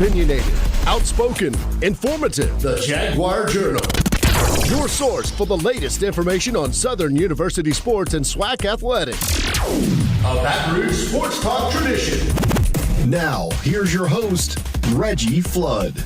Opinionated, outspoken, informative. The Jaguar Journal. Your source for the latest information on Southern University sports and SWAC athletics. A Baton Rouge sports talk tradition. Now, here's your host, Reggie Flood.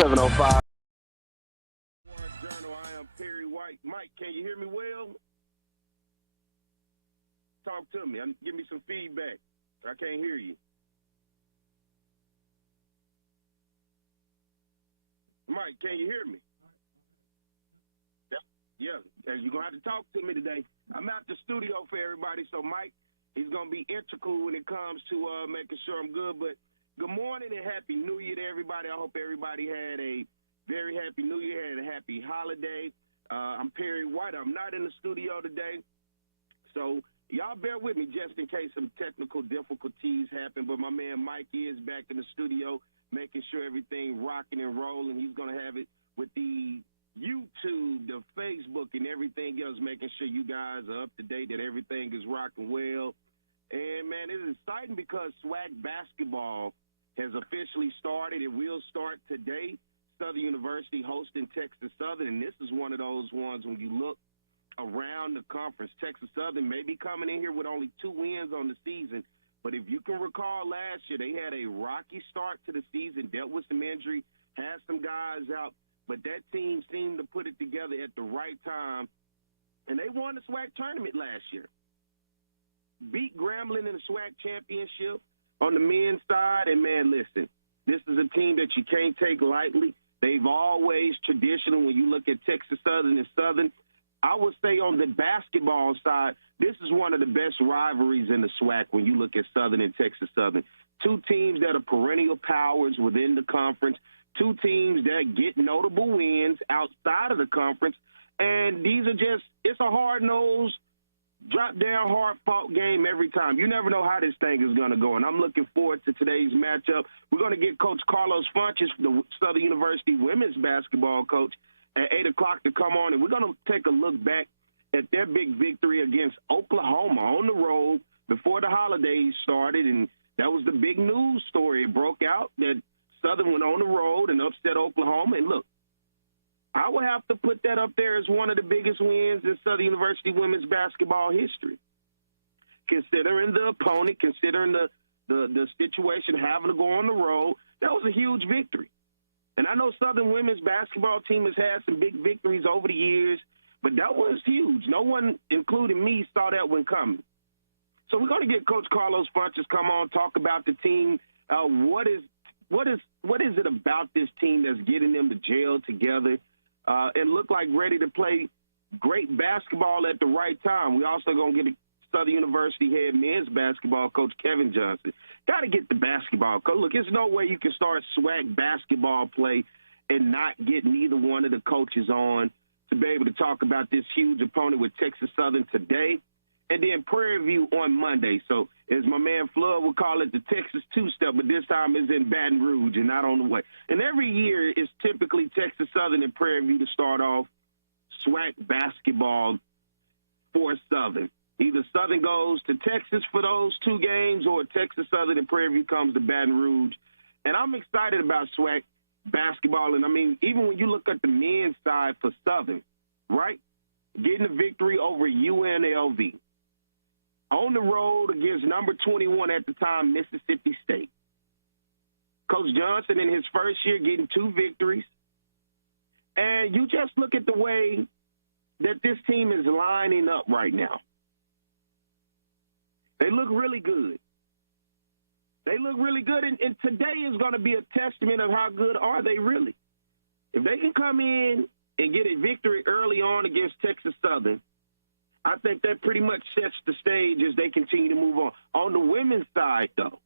Jaguar Journal. I am Perry White. Mike, can you hear me well? Talk to me. Give me some feedback. I can't hear you. Mike, can you hear me? Yeah. You're going to have to talk to me today. I'm at the studio for everybody, so Mike, he's going to be integral when it comes to making sure I'm good. But good morning and Happy New Year to everybody. I hope everybody had a very Happy New Year and a happy holiday. I'm Perry White. I'm not in the studio today, so y'all bear with me just in case some technical difficulties happen. But my man Mike is back in the studio, making sure everything rocking and rolling. He's going to have it with the YouTube, the Facebook, and everything else, making sure you guys are up to date, that everything is rocking well. And, man, it is exciting because SWAC basketball has officially started. It will start today. Southern University hosting Texas Southern, and this is one of those ones when you look around the conference. Texas Southern may be coming in here with only 2 wins on the season, but if you can recall last year, they had a rocky start to the season, dealt with some injury, had some guys out, but that team seemed to put it together at the right time, and they won the SWAC tournament last year. Beat Grambling in the SWAC championship on the men's side, and, man, listen, this is a team that you can't take lightly. They've always traditional when you look at Texas Southern and Southern. I would say on the basketball side, this is one of the best rivalries in the SWAC when you look at Southern and Texas Southern. 2 teams that are perennial powers within the conference, 2 teams that get notable wins outside of the conference, and these are just, it's a hard-nosed, drop-down, hard-fought game every time. You never know how this thing is going to go, and I'm looking forward to today's matchup. We're going to get Coach Carlos Funches, the Southern University women's basketball coach, at 8 o'clock to come on, and we're going to take a look back at their big victory against Oklahoma on the road before the holidays started, and that was the big news story. It broke out that Southern went on the road and upset Oklahoma, and look, I would have to put that up there as one of the biggest wins in Southern University women's basketball history. Considering the opponent, considering the situation, having to go on the road, that was a huge victory. And I know Southern women's basketball team has had some big victories over the years, but that was huge. No one, including me, saw that one coming. So we're going to get Coach Carlos Funches come on, talk about the team. What is it about this team that's getting them to gel together and look like ready to play great basketball at the right time? We also going to get Southern University head men's basketball coach Kevin Johnson. Got to get the basketball coach. Look, there's no way you can start SWAC basketball play and not get neither one of the coaches on to be able to talk about this huge opponent with Texas Southern today, and then Prairie View on Monday. So as my man Flood would call it, the Texas two-step, but this time it's in Baton Rouge and not on the way. And every year it's typically Texas Southern and Prairie View to start off SWAC basketball for Southern. Either Southern goes to Texas for those 2 games or Texas Southern and Prairie View comes to Baton Rouge. And I'm excited about SWAC basketball. And, I mean, even when you look at the men's side for Southern, right, getting a victory over UNLV. On the road against number 21 at the time, Mississippi State. Coach Johnson in his first year getting 2 victories. And you just look at the way that this team is lining up right now. They look really good. They look really good, and today is going to be a testament of how good are they really. If they can come in and get a victory early on against Texas Southern, I think that pretty much sets the stage as they continue to move on. On the women's side, though,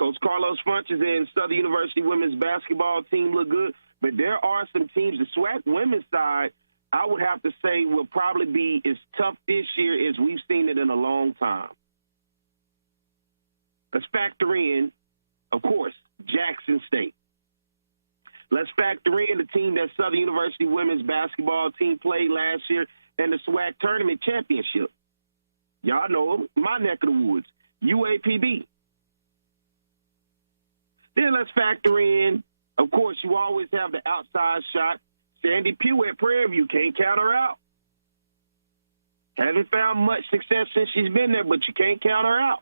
Coach Carlos Funches and Southern University women's basketball team look good, but there are some teams, the SWAC women's side, I would have to say will probably be as tough this year as we've seen it in a long time. Let's factor in, of course, Jackson State. Let's factor in the team that Southern University women's basketball team played last year in the SWAC tournament championship. Y'all know them, my neck of the woods, UAPB. Then let's factor in, of course, you always have the outside shot. Sandy Pugh at Prairie View, can't count her out. Haven't found much success since she's been there, but you can't count her out.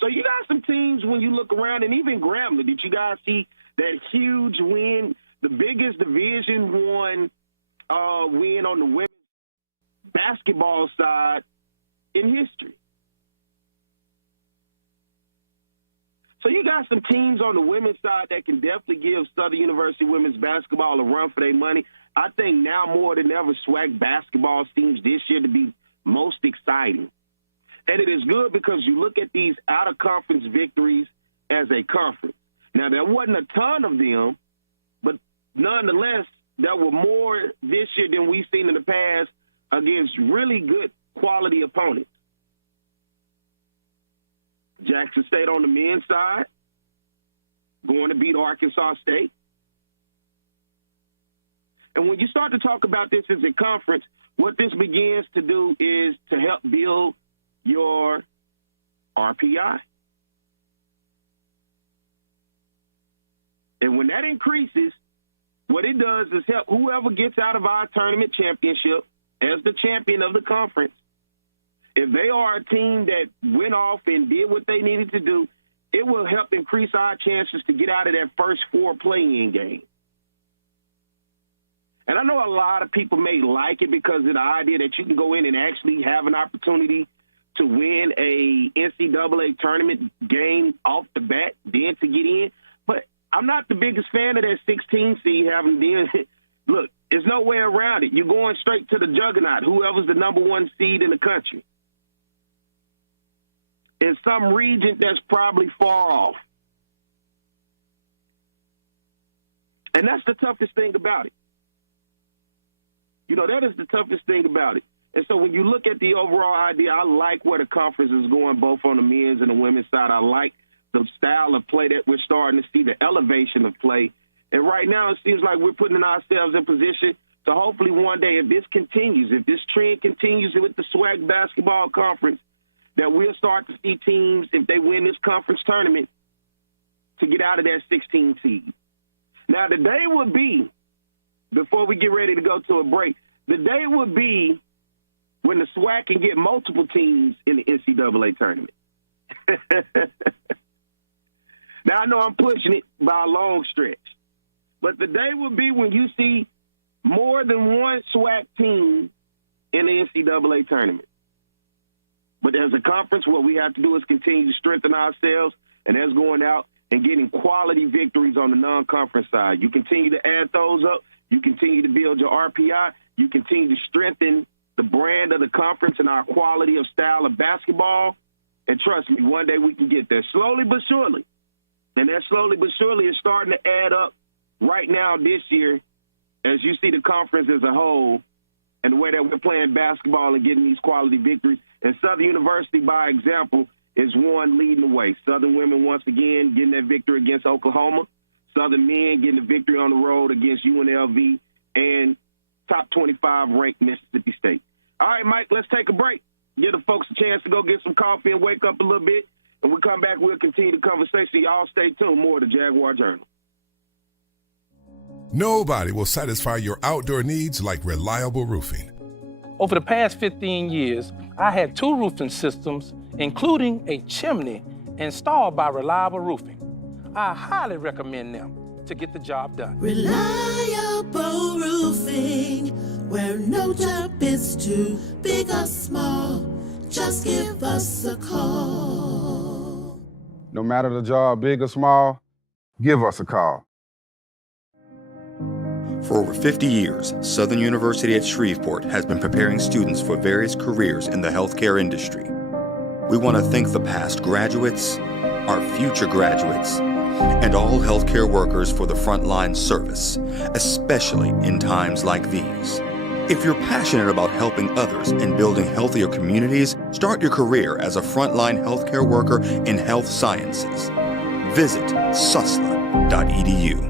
So you got some teams when you look around, and even Grambling, did you guys see that huge win, the biggest Division I win on the women's basketball side in history? So you got some teams on the women's side that can definitely give Southern University women's basketball a run for their money. I think now more than ever, SWAC basketball seems this year to be most exciting. And it is good because you look at these out-of-conference victories as a conference. Now, there wasn't a ton of them, but nonetheless, there were more this year than we've seen in the past against really good quality opponents. Jackson State on the men's side, going to beat Arkansas State. And when you start to talk about this as a conference, what this begins to do is to help build your RPI. And when that increases, what it does is help whoever gets out of our tournament championship as the champion of the conference. If they are a team that went off and did what they needed to do, it will help increase our chances to get out of that first 4 play-in game. And I know a lot of people may like it because of the idea that you can go in and actually have an opportunity to win a NCAA tournament game off the bat, then to get in. But I'm not the biggest fan of that 16 seed having then. Look, there's no way around it. You're going straight to the juggernaut, whoever's the number 1 seed in the country. In some region that's probably far off. And that's the toughest thing about it. You know, that is the toughest thing about it. And so when you look at the overall idea, I like where the conference is going, both on the men's and the women's side. I like the style of play that we're starting to see, the elevation of play. And right now it seems like we're putting ourselves in position to hopefully one day, if this continues, if this trend continues with the SWAC basketball conference, that we'll start to see teams, if they win this conference tournament, to get out of that 16 seed. Now, the day would be, before we get ready to go to a break, the day would be when the SWAC can get multiple teams in the NCAA tournament. Now, I know I'm pushing it by a long stretch, but the day would be when you see more than one SWAC team in the NCAA tournament. But as a conference, what we have to do is continue to strengthen ourselves, and that's going out and getting quality victories on the non-conference side. You continue to add those up. You continue to build your RPI. You continue to strengthen the brand of the conference and our quality of style of basketball. And trust me, one day we can get there slowly but surely. And that slowly but surely is starting to add up right now this year as you see the conference as a whole and the way that we're playing basketball and getting these quality victories. And Southern University, by example, is one leading the way. Southern women, once again, getting that victory against Oklahoma. Southern men getting the victory on the road against UNLV and top 25 ranked Mississippi State. All right, Mike, let's take a break. Give the folks a chance to go get some coffee and wake up a little bit. And we'll come back, we'll continue the conversation. Y'all stay tuned. More of the Jaguar Journal. Nobody will satisfy your outdoor needs like reliable roofing. Over the past 15 years, I had 2 roofing systems, including a chimney installed by Reliable Roofing. I highly recommend them to get the job done. Reliable Roofing, where no job is too big or small. Just give us a call. No matter the job, big or small, give us a call. For over 50 years, Southern University at Shreveport has been preparing students for various careers in the healthcare industry. We want to thank the past graduates, our future graduates, and all healthcare workers for the frontline service, especially in times like these. If you're passionate about helping others and building healthier communities, start your career as a frontline healthcare worker in health sciences. Visit susla.edu.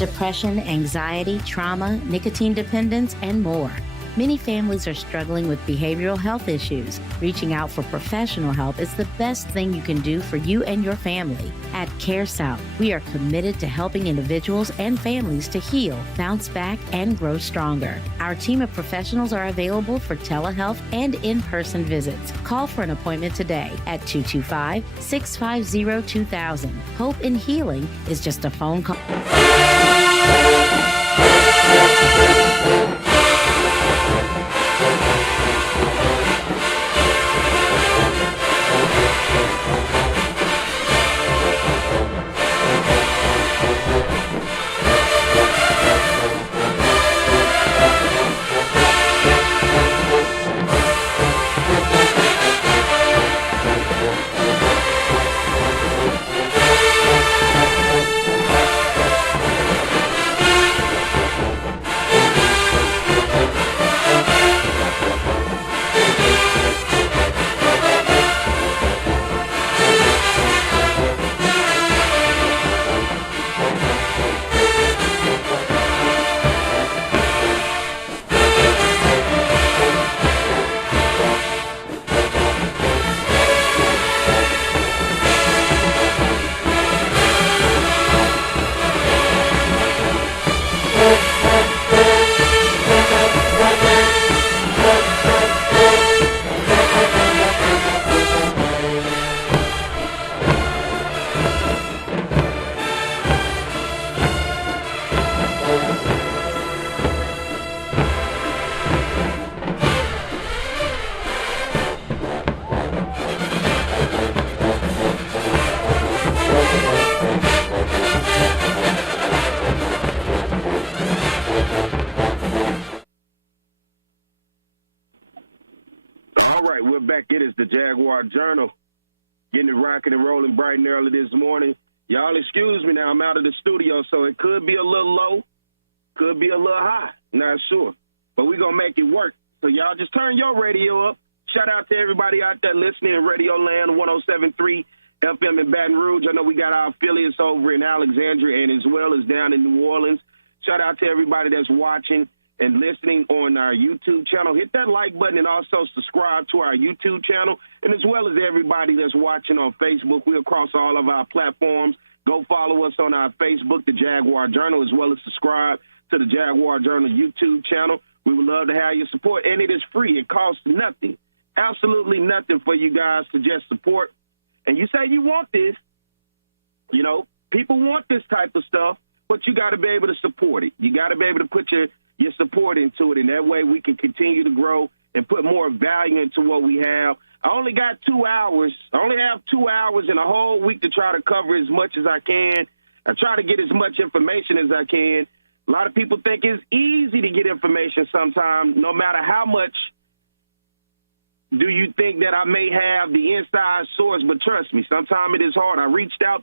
Depression, anxiety, trauma, nicotine dependence, and more. Many families are struggling with behavioral health issues. Reaching out for professional help is the best thing you can do for you and your family. At CareSouth, we are committed to helping individuals and families to heal, bounce back, and grow stronger. Our team of professionals are available for telehealth and in-person visits. Call for an appointment today at 225-650-2000. Hope in healing is just a phone call. It is the Jaguar Journal, getting it rocking and rolling bright and early this morning. Y'all excuse me now, I'm out of the studio, so it could be a little low, could be a little high, not sure. But we're going to make it work. So y'all just turn your radio up. Shout out to everybody out there listening in Radio Land 107.3 FM in Baton Rouge. I know we got our affiliates over in Alexandria and as well as down in New Orleans. Shout out to everybody that's watching and listening on our YouTube channel. Hit that like button and also subscribe to our YouTube channel, and as well as everybody that's watching on Facebook. We're across all of our platforms. Go follow us on our Facebook, the Jaguar Journal, as well as subscribe to the Jaguar Journal YouTube channel. We would love to have your support, and it is free. It costs nothing, absolutely nothing for you guys to just support. And you say you want this, you know, people want this type of stuff, but you got to be able to support it. You got to be able to put your support into it, and that way we can continue to grow and put more value into what we have. I only got 2 hours. I only have 2 hours in a whole week to try to cover as much as I can. I try to get as much information as I can. A lot of people think it's easy to get information sometimes, no matter how much do you think that I may have the inside source, but trust me, sometimes it is hard. I reached out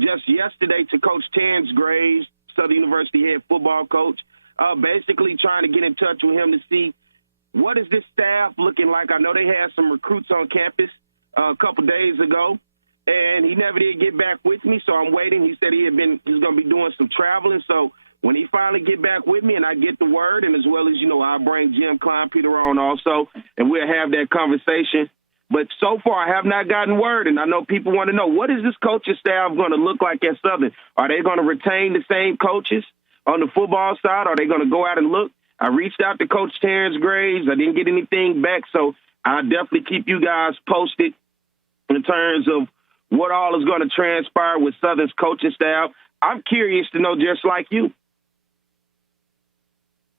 just yesterday to Coach Terrence Graves, Southern University head football coach, basically trying to get in touch with him to see what is this staff looking like. I know they had some recruits on campus a couple days ago, and he never did get back with me, so I'm waiting. He said he's going to be doing some traveling, so when he finally get back with me and I get the word, and as well as, you know, I'll bring Jim Klein-Peter on also, and we'll have that conversation. But so far, I have not gotten word, and I know people want to know, what is this coaching staff going to look like at Southern? Are they going to retain the same coaches on the football side? Are they going to go out and look? I reached out to Coach Terrence Graves. I didn't get anything back, so I'll definitely keep you guys posted in terms of what all is going to transpire with Southern's coaching staff. I'm curious to know just like you.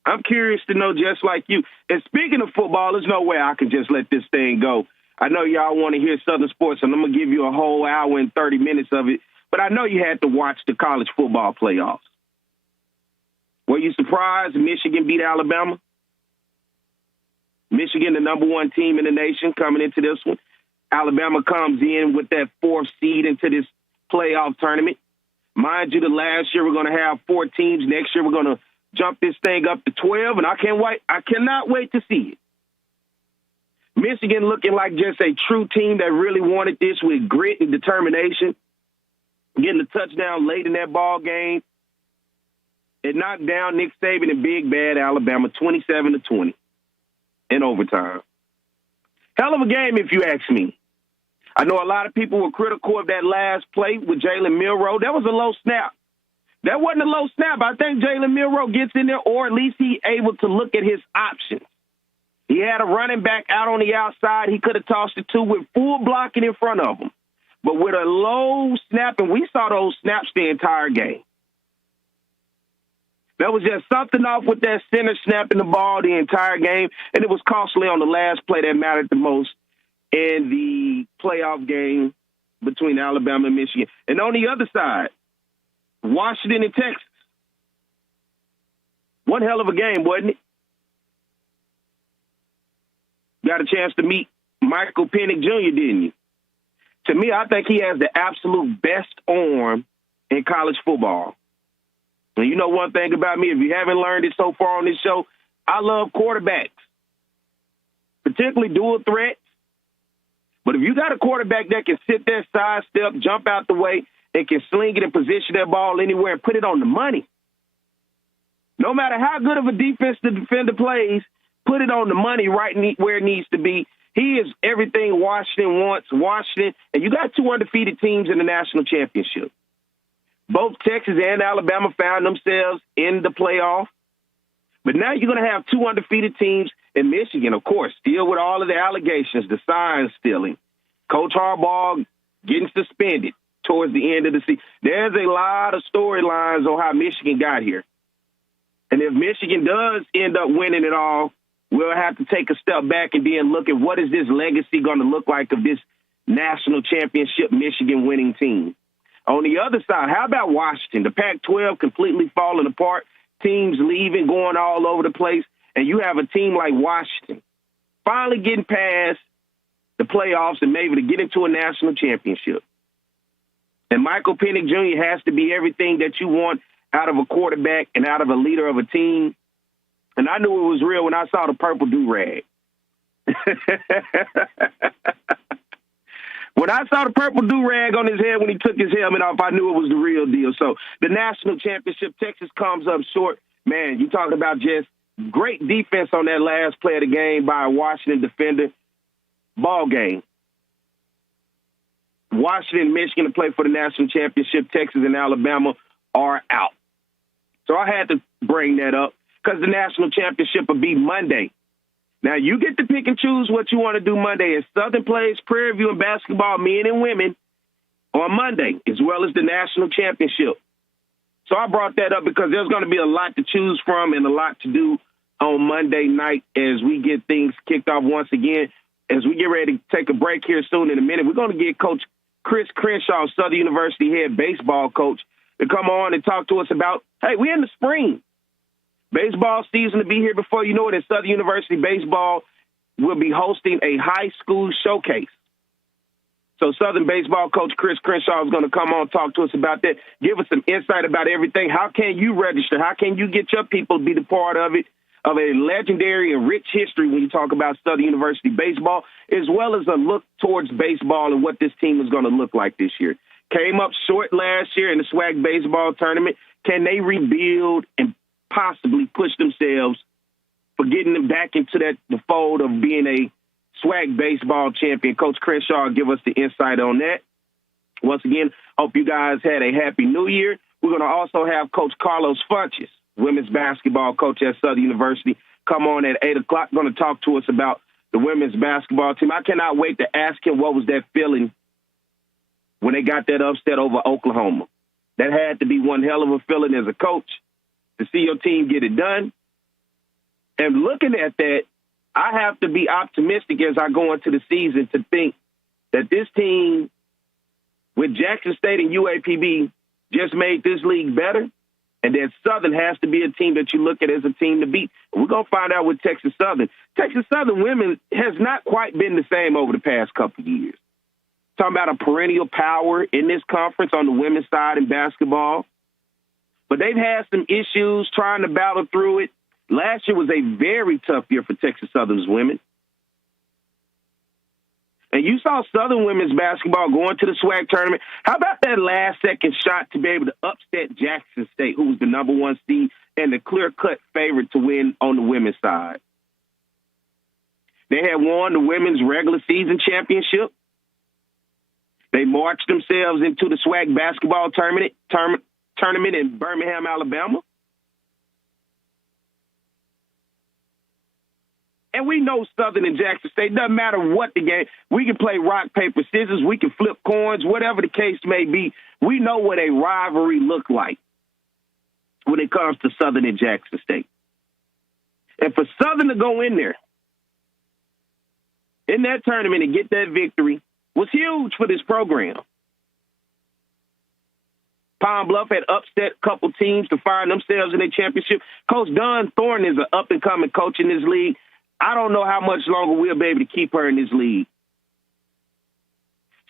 I'm curious to know just like you. And speaking of football, there's no way I can just let this thing go. I know y'all want to hear Southern sports, and I'm going to give you a whole hour and 30 minutes of it, but I know you had to watch the college football playoffs. Were you surprised Michigan beat Alabama? Michigan, the number one team in the nation, coming into this one. Alabama comes in with that fourth seed into this playoff tournament. Mind you, the last year we're going to have 4 teams. Next year we're going to jump this thing up to 12, and I cannot wait to see it. Michigan looking like just a true team that really wanted this with grit and determination, getting a touchdown late in that ball game. It knocked down Nick Saban and Big Bad Alabama 27-20 in overtime. Hell of a game, if you ask me. I know a lot of people were critical of that last play with Jalen Milroe. That was a low snap. That wasn't a low snap. I think Jalen Milroe gets in there, or at least he's able to look at his options. He had a running back out on the outside. He could have tossed it to with full blocking in front of him. But with a low snap, and we saw those snaps the entire game. There was just something off with that center snapping the ball the entire game, and it was costly on the last play that mattered the most in the playoff game between Alabama and Michigan. And on the other side, Washington and Texas. One hell of a game, wasn't it? Got a chance to meet Michael Penix Jr., didn't you? To me, I think he has the absolute best arm in college football. And you know one thing about me, if you haven't learned it so far on this show, I love quarterbacks, particularly dual threats. But if you got a quarterback that can sit there, sidestep, jump out the way, and can sling it and position that ball anywhere and put it on the money, no matter how good of a defense the defender plays, put it on the money right where it needs to be. He is everything Washington wants. Washington, and you got two undefeated teams in the national championship. Both Texas and Alabama found themselves in the playoff. But now you're going to have two undefeated teams in Michigan, of course, still with all of the allegations, the sign stealing, Coach Harbaugh getting suspended towards the end of the season. There's a lot of storylines on how Michigan got here. And if Michigan does end up winning it all, we'll have to take a step back and then look at what is this legacy going to look like of this national championship Michigan winning team. On the other side, how about Washington? The Pac-12 completely falling apart, teams leaving, going all over the place, and you have a team like Washington finally getting past the playoffs and maybe to get into a national championship. And Michael Penix Jr. has to be everything that you want out of a quarterback and out of a leader of a team. And I knew it was real when I saw the purple do-rag. When I saw the purple do-rag on his head when he took his helmet off, I knew it was the real deal. So the national championship, Texas comes up short. Man, you talking about just great defense on that last play of the game by a Washington defender. Ball game. Washington and Michigan to play for the national championship. Texas and Alabama are out. So I had to bring that up because the national championship will be Monday. Now, you get to pick and choose what you want to do Monday. As Southern plays Prairie View and basketball, men and women, on Monday, as well as the national championship. So I brought that up because there's going to be a lot to choose from and a lot to do on Monday night as we get things kicked off once again. As we get ready to take a break here soon in a minute, we're going to get Coach Chris Crenshaw, Southern University head baseball coach, to come on and talk to us about, hey, we're in the spring. Baseball season to be here before you know it, and Southern University baseball will be hosting a high school showcase. So Southern baseball coach Chris Crenshaw is going to come on and talk to us about that, give us some insight about everything. How can you register? How can you get your people to be the part of it, of a legendary and rich history when you talk about Southern University baseball, as well as a look towards baseball and what this team is going to look like this year. Came up short last year in the SWAC baseball tournament. Can they rebuild and possibly push themselves for getting them back into the fold of being a SWAC baseball champion? Coach Crenshaw will give us the insight on that. Once again, hope you guys had a happy new year. We're going to also have Coach Carlos Funches, women's basketball coach at Southern University, come on at 8 o'clock, going to talk to us about the women's basketball team. I cannot wait to ask him what was that feeling when they got that upset over Oklahoma. That had to be one hell of a feeling as a coach to see your team get it done. And looking at that, I have to be optimistic as I go into the season to think that this team with Jackson State and UAPB just made this league better, and that Southern has to be a team that you look at as a team to beat. We're going to find out with Texas Southern. Texas Southern women has not quite been the same over the past couple of years. Talking about a perennial power in this conference on the women's side in basketball. But they've had some issues trying to battle through it. Last year was a very tough year for Texas Southern's women. And you saw Southern women's basketball going to the SWAC tournament. How about that last-second shot to be able to upset Jackson State, who was the number 1 seed and the clear-cut favorite to win on the women's side? They had won the women's regular season championship. They marched themselves into the SWAC basketball tournament in Birmingham, Alabama. And we know Southern and Jackson State, doesn't matter what the game, we can play rock, paper, scissors, we can flip coins, whatever the case may be. We know what a rivalry look like when it comes to Southern and Jackson State. And for Southern to go in there, in that tournament and get that victory was huge for this program. Pine Bluff had upset a couple teams to find themselves in a championship. Coach Dawn Thornton is an up-and-coming coach in this league. I don't know how much longer we'll be able to keep her in this league.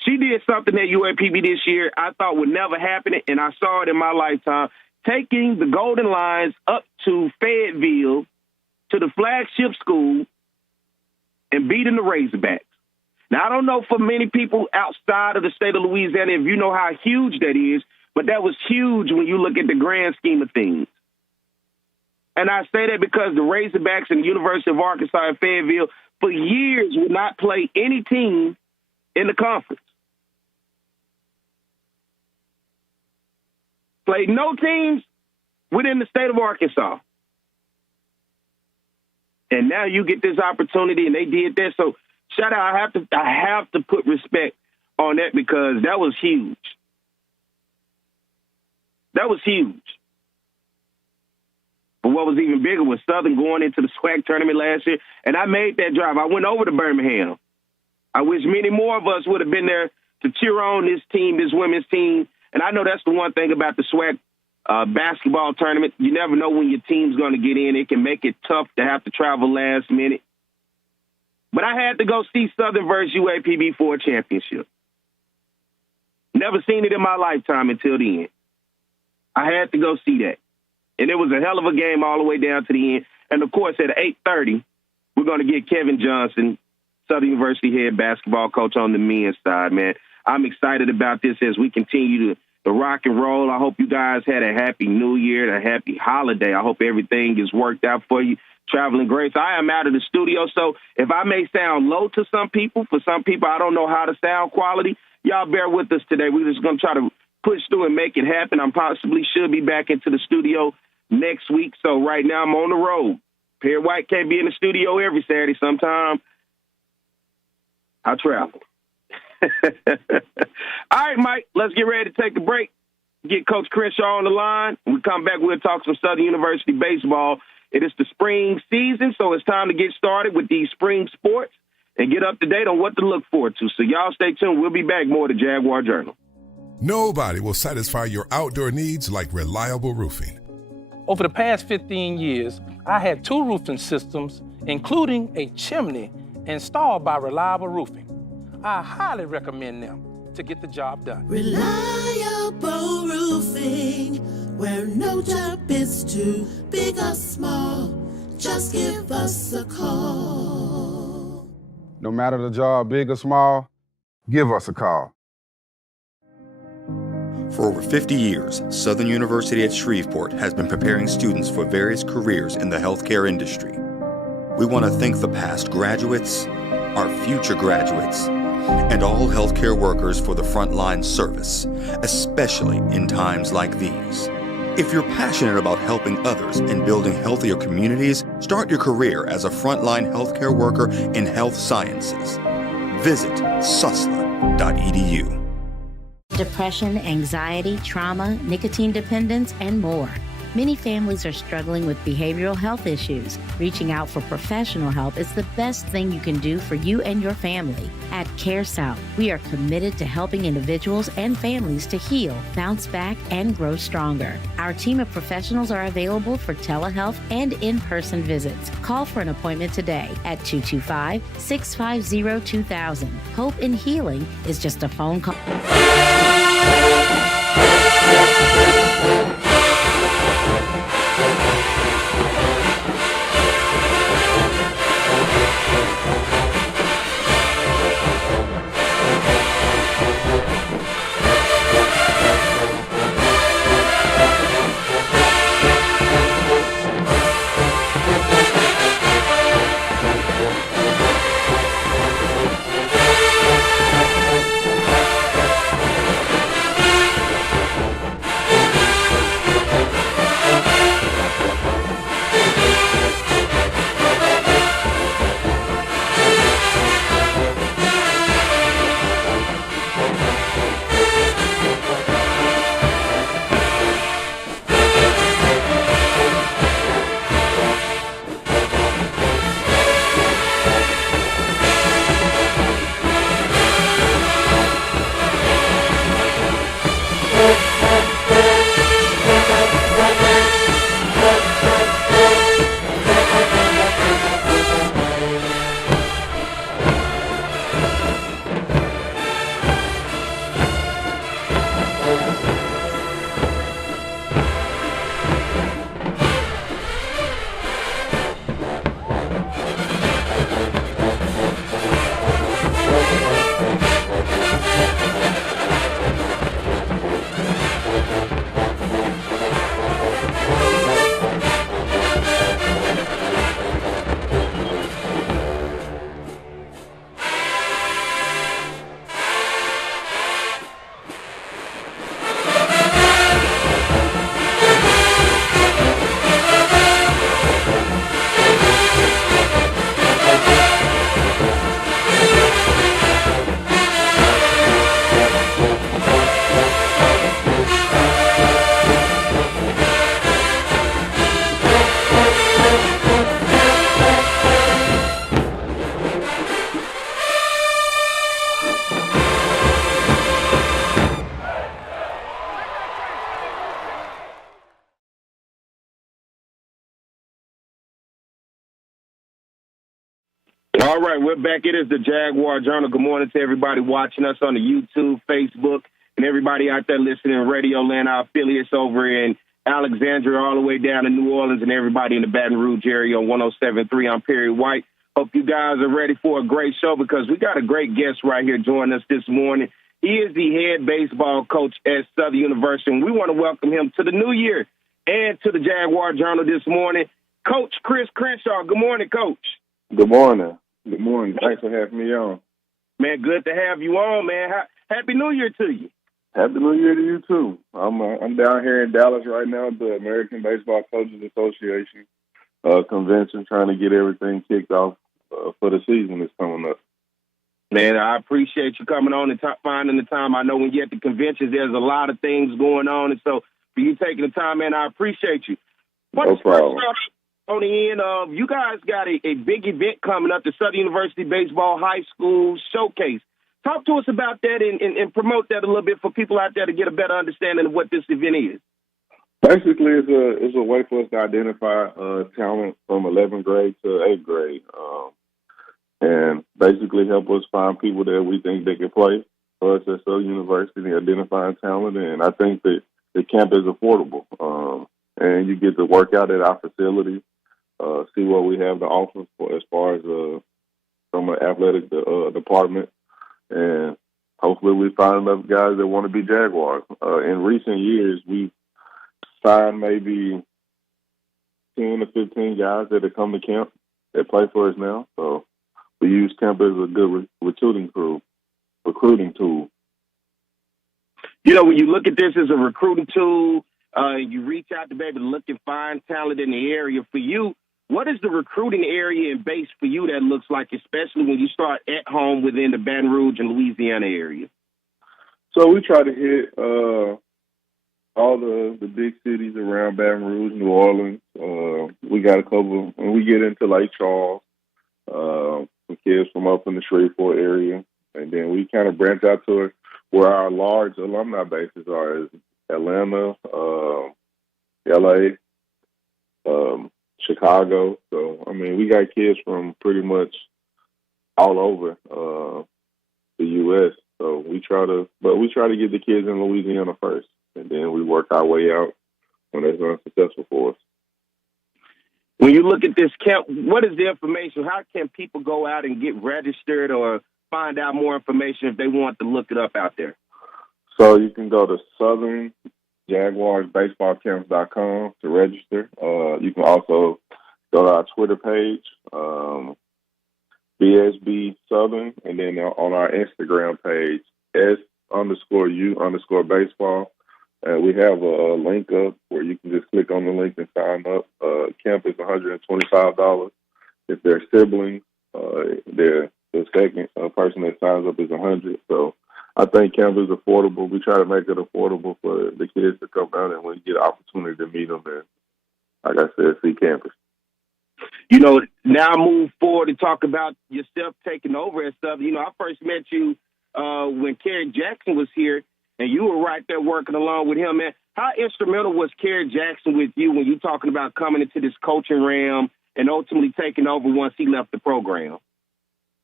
She did something at UAPB this year I thought would never happen, and I saw it in my lifetime, taking the Golden Lions up to Fayetteville, to the flagship school, and beating the Razorbacks. Now, I don't know for many people outside of the state of Louisiana if you know how huge that is, but that was huge when you look at the grand scheme of things. And I say that because the Razorbacks and the University of Arkansas in Fayetteville for years would not play any team in the conference. Played no teams within the state of Arkansas. And now you get this opportunity, and they did that. So shout out, I have to put respect on that because that was huge. That was huge. But what was even bigger was Southern going into the SWAC tournament last year, and I made that drive. I went over to Birmingham. I wish many more of us would have been there to cheer on this team, this women's team. And I know that's the one thing about the SWAC basketball tournament. You never know when your team's going to get in. It can make it tough to have to travel last minute. But I had to go see Southern versus UAPB for a championship. Never seen it in my lifetime until the end. I had to go see that. And it was a hell of a game all the way down to the end. And, of course, at 8:30, we're going to get Kevin Johnson, Southern University head basketball coach on the men's side, man. I'm excited about this as we continue to rock and roll. I hope you guys had a happy New Year and a happy holiday. I hope everything is worked out for you. Traveling grace. I am out of the studio, so if I may sound low to some people, for some people I don't know how to sound quality, y'all bear with us today. We're just going to try to push through and make it happen. I possibly should be back into the studio next week. So right now I'm on the road. Perry White can't be in the studio every Saturday. Sometime I travel. All right, Mike, let's get ready to take a break. Get Coach Crenshaw on the line. When we come back, we'll talk some Southern University baseball. It is the spring season, so it's time to get started with these spring sports and get up to date on what to look forward to. So y'all stay tuned. We'll be back more to Jaguar Journal. Nobody will satisfy your outdoor needs like reliable roofing. Over the past 15 years, I had 2 roofing systems, including a chimney, installed by Reliable Roofing. I highly recommend them to get the job done. Reliable Roofing, where no job is too big or small. Just give us a call. No matter the job, big or small, give us a call. For over 50 years, Southern University at Shreveport has been preparing students for various careers in the healthcare industry. We want to thank the past graduates, our future graduates, and all healthcare workers for the frontline service, especially in times like these. If you're passionate about helping others and building healthier communities, start your career as a frontline healthcare worker in health sciences. Visit susla.edu. Depression, anxiety, trauma, nicotine dependence, and more. Many families are struggling with behavioral health issues. Reaching out for professional help is the best thing you can do for you and your family. At CareSouth, we are committed to helping individuals and families to heal, bounce back, and grow stronger. Our team of professionals are available for telehealth and in-person visits. Call for an appointment today at 225-650-2000. Hope in healing is just a phone call. All right, we're back. It is the Jaguar Journal. Good morning to everybody watching us on the YouTube, Facebook, and everybody out there listening in Radio Land, our affiliates over in Alexandria, all the way down to New Orleans, and everybody in the Baton Rouge area on 107.3. I'm Perry White. Hope you guys are ready for a great show because we got a great guest right here joining us this morning. He is the head baseball coach at Southern University, and we want to welcome him to the new year and to the Jaguar Journal this morning. Coach Chris Crenshaw. Good morning, Coach. Good morning. Good morning. Thanks for having me on. Man, good to have you on, man. Happy New Year to you. Happy New Year to you, too. I'm down here in Dallas right now at the American Baseball Coaches Association convention, trying to get everything kicked off for the season that's coming up. Man, I appreciate you coming on and finding the time. I know when you're at the conventions, there's a lot of things going on, and so for you taking the time, man, I appreciate you. No problem. On the end of, you guys got a big event coming up, the Southern University Baseball High School Showcase. Talk to us about that and promote that a little bit for people out there to get a better understanding of what this event is. Basically, it's a way for us to identify talent from 11th grade to 8th grade, and basically help us find people that we think they can play for us at Southern University, identifying talent. And I think that the camp is affordable, and you get to work out at our facility. See what we have to offer as far as from an athletic department, and hopefully we find enough guys that want to be Jaguars. In recent years, we've signed maybe 10 to 15 guys that have come to camp that play for us now. So we use camp as a good recruiting tool. You know, when you look at this as a recruiting tool, you reach out to be able to look and find talent in the area. For you, what is the recruiting area and base for you that looks like, especially when you start at home within the Baton Rouge and Louisiana area? So we try to hit all the big cities around Baton Rouge, New Orleans. We got a couple, when we get into Lake Charles, some kids from up in the Shreveport area. And then we kind of branch out to where our large alumni bases are, is Atlanta, LA, Chicago. So, I mean, we got kids from pretty much all over the U.S. So we try to get the kids in Louisiana first, and then we work our way out when it's unsuccessful for us. When you look at this camp, what is the information? How can people go out and get registered or find out more information if they want to look it up out there? So you can go to southernjaguarsbaseballcamps.com to register. You can also go to our Twitter page, BSB Southern, and then on our Instagram page, S_U_baseball. We have a link up where you can just click on the link and sign up. Camp is $125. If they're siblings, the second person that signs up is $100. So I think camp is affordable. We try to make it affordable for the kids to come out and when you get an opportunity to meet them and, like I said, see campus. You know, now move forward and talk about yourself taking over and stuff. You know, I first met you when Kerry Jackson was here, and you were right there working along with him, man. How instrumental was Kerry Jackson with you when you talking about coming into this coaching realm and ultimately taking over once he left the program?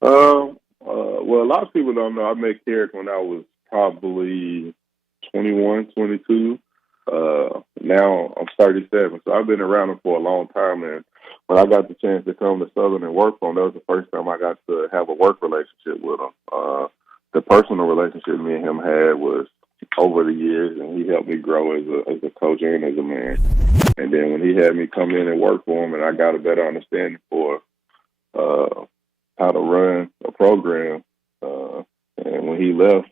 Well, a lot of people don't know. I met Kerry when I was probably 21, 22. Now I'm 37, so I've been around him for a long time. And when I got the chance to come to Southern and work for him, that was the first time I got to have a work relationship with him. The personal relationship me and him had was over the years, and he helped me grow as a coach and as a man. And then when he had me come in and work for him, and I got a better understanding for how to run a program, and when he left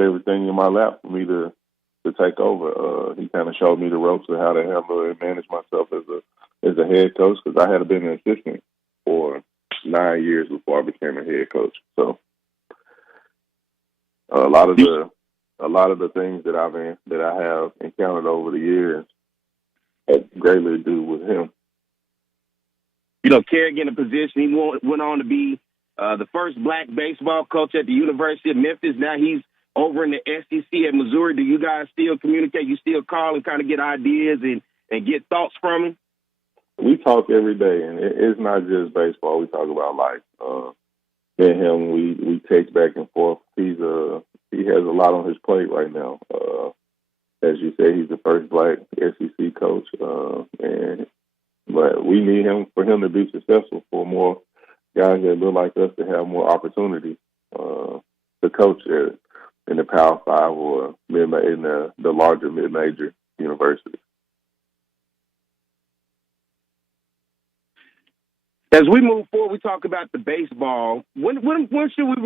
everything in my lap for me to take over. He kind of showed me the ropes of how to handle and manage myself as a head coach, because I had been an assistant for 9 years before I became a head coach. So a lot of the things that I have encountered over the years had greatly to do with him. You know, Kerry getting a position, he went on to be the first black baseball coach at the University of Memphis. Now he's over in the SEC at Missouri. Do you guys still communicate? You still call and kind of get ideas and get thoughts from him? We talk every day, and it's not just baseball. We talk about life. Me and him, we text back and forth. He has a lot on his plate right now. As you said, he's the first black SEC coach, but we need him for him to be successful, for more guys that look like us to have more opportunity to coach in the Power 5 or in the larger mid-major universities. As we move forward, we talk about the baseball. When should we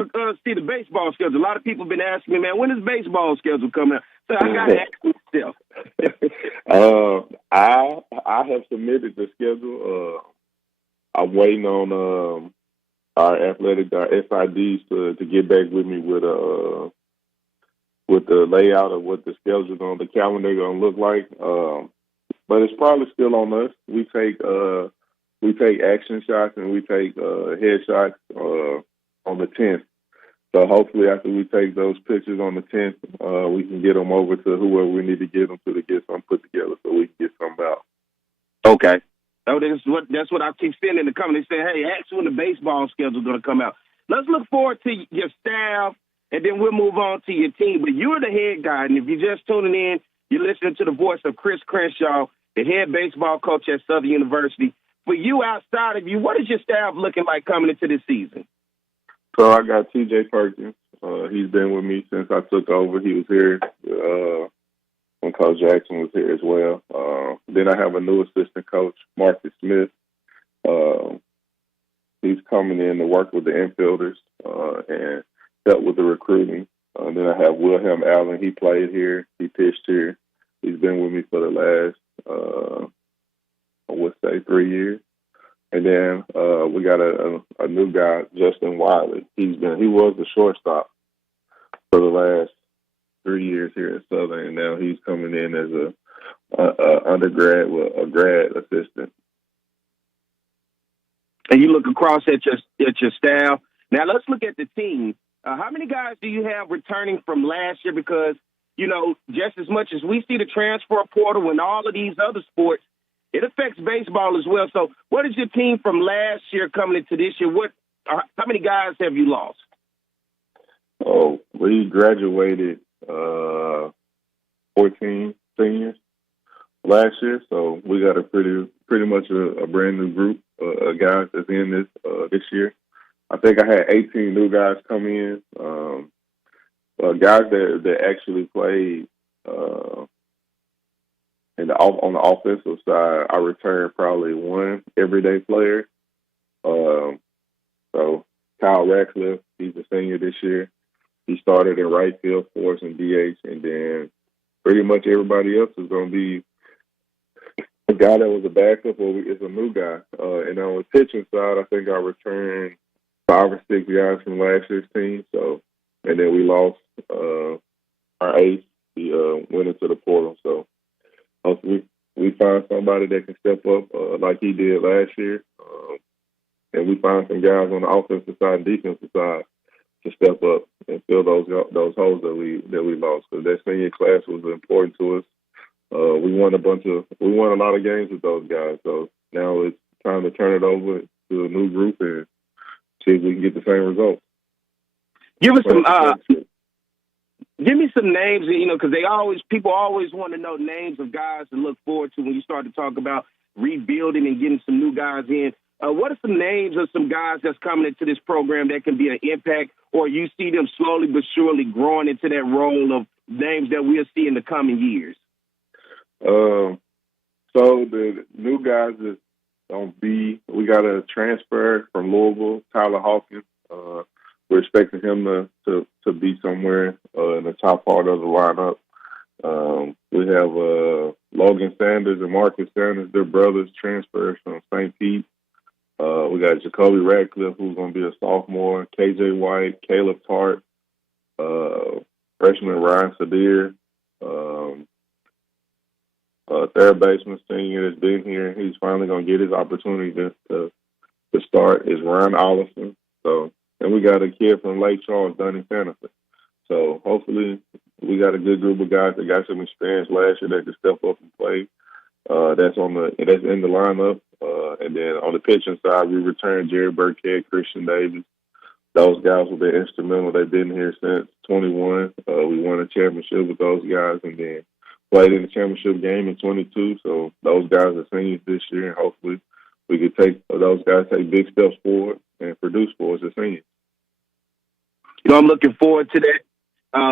see the baseball schedule? A lot of people have been asking me, man, when is baseball schedule coming out? So I got to ask myself. I have submitted the schedule. I'm waiting on our SIDs to get back with me with the layout of what the schedule the calendar going to look like. But it's probably still on us. We take action shots and we take headshots on the 10th. So hopefully after we take those pictures on the 10th, we can get them over to whoever we need to get them to get something put together so we can get something out. Okay. Oh, that's what I keep seeing in the comments. They say, hey, ask when the baseball schedule is going to come out. Let's look forward to your staff, and then we'll move on to your team. But you're the head guy, and if you're just tuning in, you're listening to the voice of Chris Crenshaw, the head baseball coach at Southern University. For you, outside of you, what is your staff looking like coming into this season? So I got T.J. Perkins. He's been with me since I took over. He was here when Coach Jackson was here as well. Then I have a new assistant coach, Marcus Smith. He's coming in to work with the infielders and help with the recruiting. Then I have Wilhelm Allen. He played here. He pitched here. He's been with me for the last, 3 years. And then we got a new guy, Justin Wiley. He was the shortstop for the last 3 years here at Southern, and now he's coming in as a undergrad with a grad assistant. And you look across at your staff. Now let's look at the team. How many guys do you have returning from last year? Because, you know, just as much as we see the transfer portal and all of these other sports, it affects baseball as well. So what is your team from last year coming into this year? How many guys have you lost? Oh, we graduated 14 seniors last year, so we got a pretty pretty much a brand new group of guys that's in this year. I think I had 18 new guys come in, guys that actually played on the offensive side. I returned probably one everyday player. So Kyle Ratcliffe, he's a senior this year. He started in right field for us in DH, and then pretty much everybody else is going to be a guy that was a backup or is a new guy. And on the pitching side, I think I returned 5 or 6 guys from last year's team. So, and then we lost our ace. He went into the portal. So hopefully we find somebody that can step up like he did last year. And we find some guys on the offensive side and defensive side to step up and fill those holes that we lost. Because that senior class was important to us. We won a lot of games with those guys. So now it's time to turn it over to a new group and see if we can get the same results. Give me some names, because people always want to know names of guys to look forward to when you start to talk about rebuilding and getting some new guys in. What are some names of some guys that's coming into this program that can be an impact, or you see them slowly but surely growing into that role of names that we'll see in the coming years? So the new guys is on B. We got a transfer from Louisville, Tyler Hawkins. We're expecting him to be somewhere in the top part of the lineup. We have Logan Sanders and Marcus Sanders, their brothers, transfers from St. Pete. We got Jacoby Radcliffe, who's going to be a sophomore, KJ White, Caleb Tart, freshman Ryan Sadir, third baseman senior that's been here. He's finally going to get his opportunity to start is Ryan Ollison. So, and we got a kid from Lake Charles, Dunning Sanderson. So hopefully we got a good group of guys that got some experience last year that can step up and play. That's in the lineup. And then on the pitching side, we returned Jerry Burkhead, Christian Davis. Those guys have been instrumental. They've been here since 21. We won a championship with those guys and then played in the championship game in 22. So those guys are seniors this year, and hopefully we could those guys take big steps forward and produce for us as seniors. I'm looking forward to that.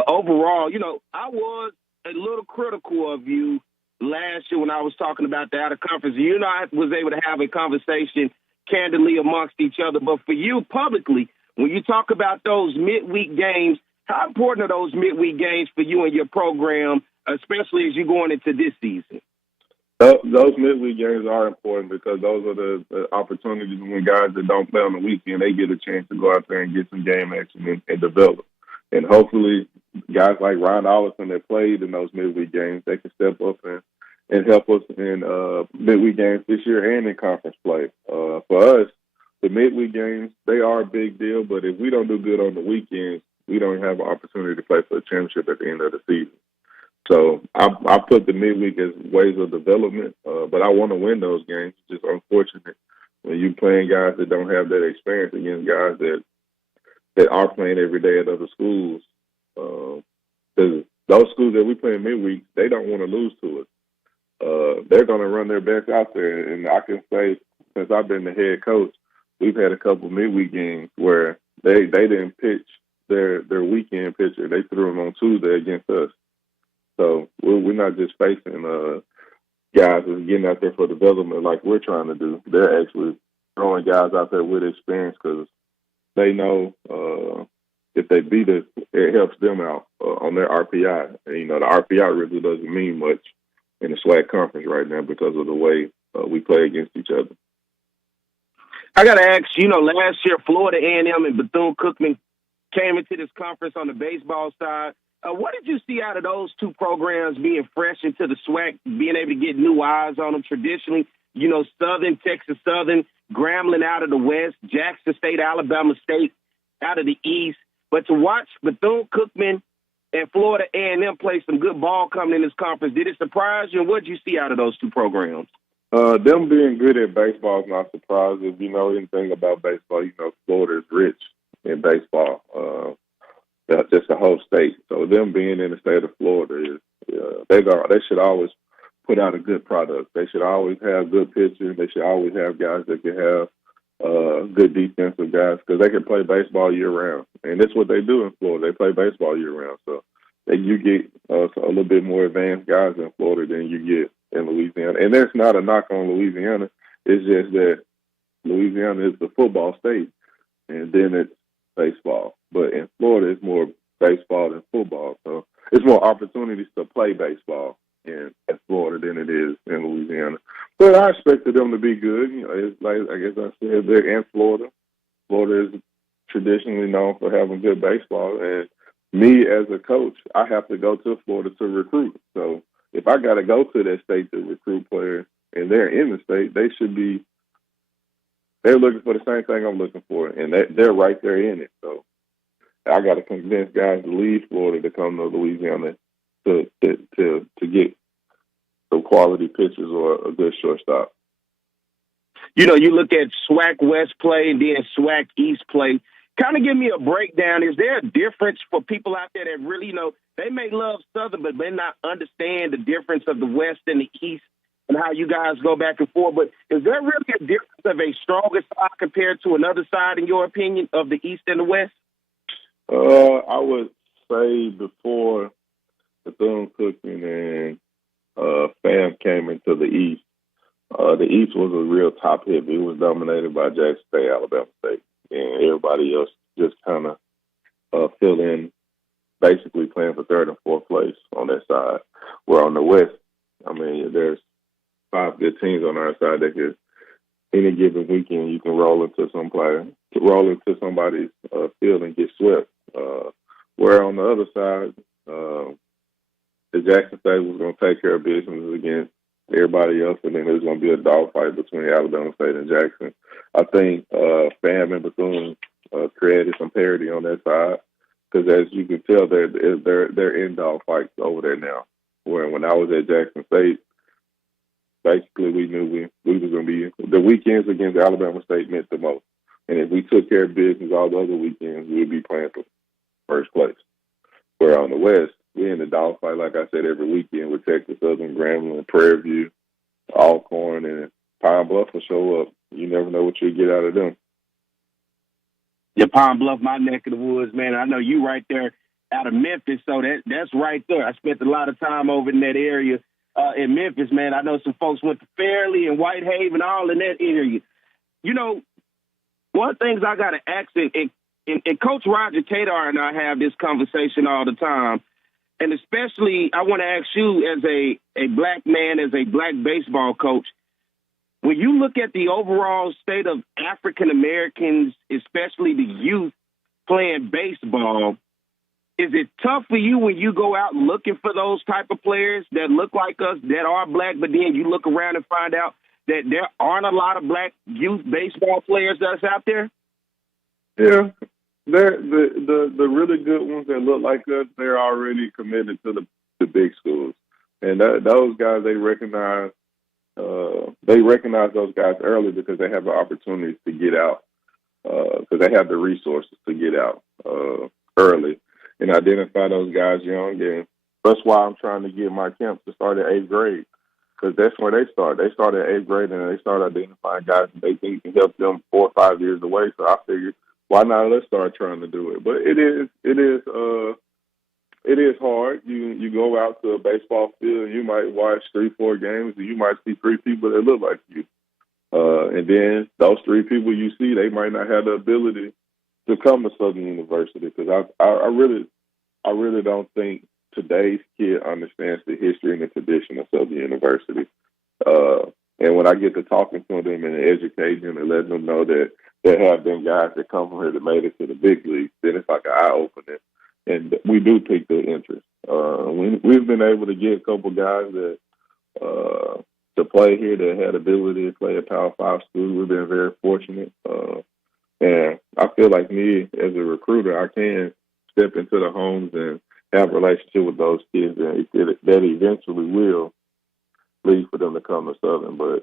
Overall, I was a little critical of you last year when I was talking about the out-of-conference. I was able to have a conversation candidly amongst each other. But for you publicly, when you talk about those midweek games, how important are those midweek games for you and your program, especially as you're going into this season? Those midweek games are important because those are the opportunities when guys that don't play on the weekend, they get a chance to go out there and get some game action and develop. And hopefully guys like Ryan Ollison that played in those midweek games, they can step up and help us in midweek games this year and in conference play. For us, the midweek games, they are a big deal, but if we don't do good on the weekends, we don't have an opportunity to play for a championship at the end of the season. So I put the midweek as ways of development, but I want to win those games. It's just unfortunate when you're playing guys that don't have that experience against guys that are playing every day at other schools. Because those schools that we play in midweek, they don't want to lose to us. They're going to run their best out there. And I can say, since I've been the head coach, we've had a couple midweek games where they didn't pitch their weekend pitcher. They threw them on Tuesday against us. So we're not just facing guys that's getting out there for development like we're trying to do. They're actually throwing guys out there with experience because they know if they beat us, it helps them out on their RPI. And, the RPI really doesn't mean much in the SWAC conference right now because of the way we play against each other. I got to ask, last year Florida A&M and Bethune-Cookman came into this conference on the baseball side. What did you see out of those two programs being fresh into the SWAC, being able to get new eyes on them traditionally? Southern, Texas Southern, Grambling out of the West, Jackson State, Alabama State out of the East. But to watch Bethune-Cookman and Florida A&M play some good ball coming in this conference, did it surprise you? And what did you see out of those two programs? Them being good at baseball is not surprising. If you know anything about baseball, Florida is rich in baseball. Just the whole state. So them being in the state of Florida, they should always put out a good product. They should always have good pitchers. They should always have guys that can have good defensive guys because they can play baseball year round. And that's what they do in Florida. They play baseball year round. So you get a little bit more advanced guys in Florida than you get in Louisiana. And that's not a knock on Louisiana. It's just that Louisiana is the football state, and then it's baseball. But in Florida, it's more baseball than football. So it's more opportunities to play baseball in Florida than it is in Louisiana. But I expected them to be good. You know, it's like I guess I said, they're in Florida. Florida is traditionally known for having good baseball. And me as a coach, I have to go to Florida to recruit. So if I got to go to that state to recruit players and they're in the state, they're looking for the same thing I'm looking for, and they're right there in it. So I got to convince guys to leave Florida to come to Louisiana to get some quality pitchers or a good shortstop. You know, you look at SWAC West play and then SWAC East play. Kind of give me a breakdown. Is there a difference for people out there that really, they may love Southern, but may not understand the difference of the West and the East and how you guys go back and forth? But is there really a difference of a stronger side compared to another side, in your opinion, of the East and the West? I would say before Bethune-Cookman and FAM came into the East was a real top heavy. It was dominated by Jackson State, Alabama State, and everybody else just kind of fill in, basically playing for third and fourth place on that side. Where on the West, I mean, there's 5 good teams on our side that could, any given weekend, you can roll into somebody's field and get swept. Where on the other side, the Jackson State was going to take care of business against everybody else, and then there's going to be a dogfight between Alabama State and Jackson. I think FAM and Bethune created some parity on that side because, as you can tell, they're in dogfights over there now. Where when I was at Jackson State, basically we knew we was going to be the weekends against Alabama State meant the most, and if we took care of business all the other weekends, we'd be playing for first place. Where on the West, we're in the dogfight, like I said, every weekend with Texas Southern, Grambling, Prairie View, Alcorn, and Pine Bluff will show up. You never know what you'll get out of them. Yeah, Pine Bluff, my neck of the woods, man. I know you right there out of Memphis, so that's right there. I spent a lot of time over in that area in Memphis, man. I know some folks went to Fairleigh and Whitehaven, all in that area. You know, one of the things I got to ask, and Coach Roger Kadar and I have this conversation all the time, and especially I want to ask you as a black man, as a black baseball coach, when you look at the overall state of African Americans, especially the youth playing baseball, is it tough for you when you go out looking for those type of players that look like us, that are black, but then you look around and find out that there aren't a lot of black youth baseball players that's out there? Yeah. The really good ones that look like us, they're already committed to the big schools. And those guys, they recognize those guys early because they have the opportunities to get out, because they have the resources to get out early and identify those guys young. And that's why I'm trying to get my camps to start at 8th grade, because that's where they start. They start at 8th grade and they start identifying guys that they think can help them 4 or 5 years away. So I figured, why not? Let's start trying to do it. But it is hard. You go out to a baseball field and you might watch 3-4 games and you might see 3 people that look like you. And then those 3 people you see, they might not have the ability to come to Southern University, because I really don't think today's kid understands the history and the tradition of Southern University. And when I get to talking to them and educating them and letting them know that there have been guys that come from here that made it to the big leagues, then it's like an eye-opener. And we do pique their interest. We've been able to get a couple guys that to play here that had ability to play at Power 5 schools. We've been very fortunate. And I feel like me, as a recruiter, I can step into the homes and have a relationship with those kids, and that eventually will lead for them to come to Southern. But,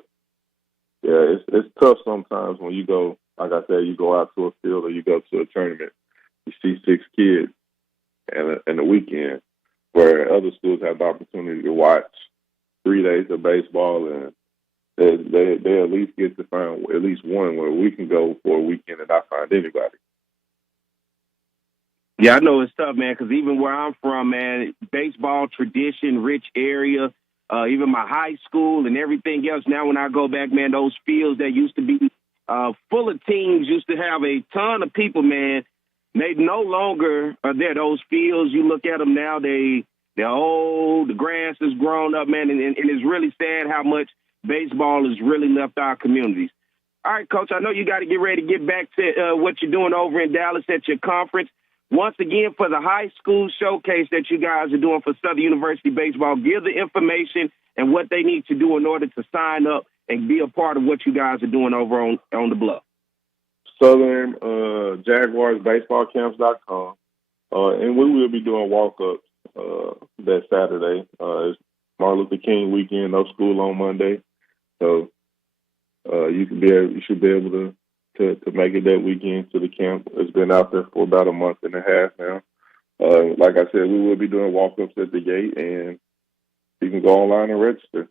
yeah, it's tough sometimes when you go, like I said, you go out to a field or you go to a tournament, you see 6 kids in a weekend, where other schools have the opportunity to watch 3 days of baseball, and they at least get to find at least one where we can go for a weekend and not find anybody. Yeah, I know it's tough, man, because even where I'm from, man, baseball tradition, rich area, even my high school and everything else. Now when I go back, man, those fields that used to be full of teams used to have a ton of people, man. They no longer are there. Those fields, you look at them now, they're old, the grass has grown up, man, and it's really sad how much baseball has really left our communities. All right, Coach, I know you got to get ready to get back to what you're doing over in Dallas at your conference. Once again, for the high school showcase that you guys are doing for Southern University baseball, give the information and what they need to do in order to sign up and be a part of what you guys are doing over on the Bluff. Southern JaguarsBaseballCamps.com. And we will be doing walk-ups that Saturday. It's Martin Luther King weekend, no school on Monday. So you should be able to make it that weekend to the camp. It's been out there for about a month and a half now. Like I said, we will be doing walk-ups at the gate, and you can go online and register.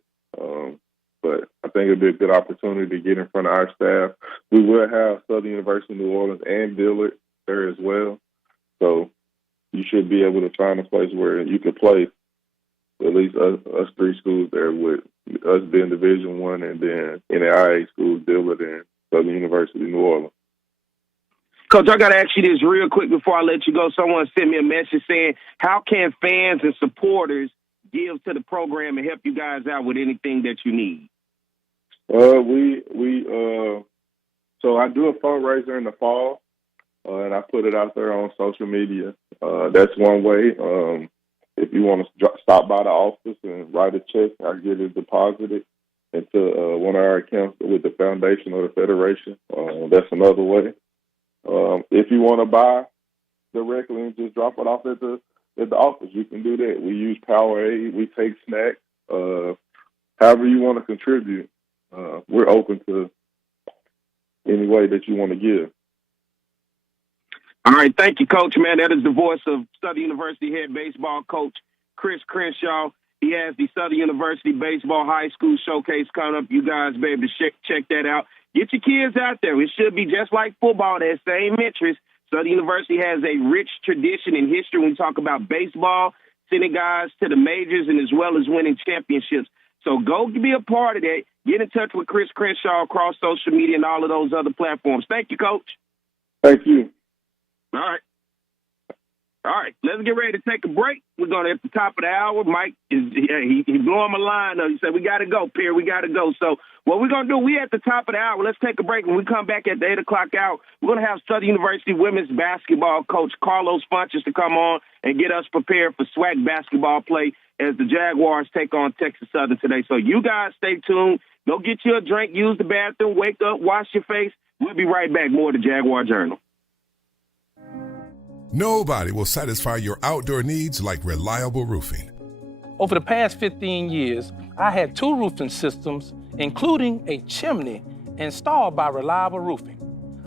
But I think it'll be a good opportunity to get in front of our staff. We will have Southern University, New Orleans, and Dillard there as well. So you should be able to find a place where you can play at least us 3 schools there, with us being Division I, and then NAIA schools, Dillard and Southern University, New Orleans. Coach, I got to ask you this real quick before I let you go. Someone sent me a message saying, how can fans and supporters give to the program and help you guys out with anything that you need? So I do a fundraiser in the fall, and I put it out there on social media. That's one way. If you want to stop by the office and write a check, I get it deposited into one of our accounts with the foundation or the federation. That's another way. If you want to buy directly and just drop it off at the office, you can do that. We use Powerade. We take snacks. However you want to contribute, we're open to any way that you want to give. All right, thank you, Coach, man. That is the voice of Southern University head baseball coach Chris Crenshaw. He has the Southern University Baseball High School Showcase coming up. You guys be able to check that out. Get your kids out there. It should be just like football, that same interest. Southern University has a rich tradition and history when we talk about baseball, sending guys to the majors and as well as winning championships. So go be a part of that. Get in touch with Chris Crenshaw across social media and all of those other platforms. Thank you, Coach. Thank you. All right, let's get ready to take a break. We're going to at the top of the hour. Mike is he blowing my line up. He said, we got to go, Pierre. We got to go. So what we're going to do, we at the top of the hour. Let's take a break. When we come back at the 8 o'clock hour, we're going to have Southern University women's basketball coach Carlos Funches to come on and get us prepared for SWAC basketball play as the Jaguars take on Texas Southern today. So you guys stay tuned. Go get you a drink, use the bathroom, wake up, wash your face. We'll be right back. More of the Jaguar Journal. Nobody will satisfy your outdoor needs like reliable roofing. Over the past 15 years, I had 2 roofing systems, including a chimney, installed by Reliable Roofing.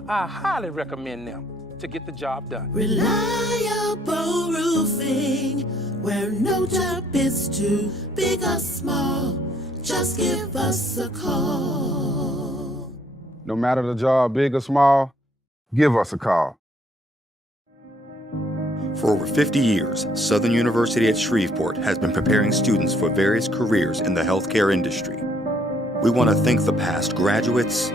I highly recommend them to get the job done. Reliable Roofing, where no job is too big or small. Just give us a call. No matter the job, big or small, give us a call. For over 50 years, Southern University at Shreveport has been preparing students for various careers in the healthcare industry. We want to thank the past graduates,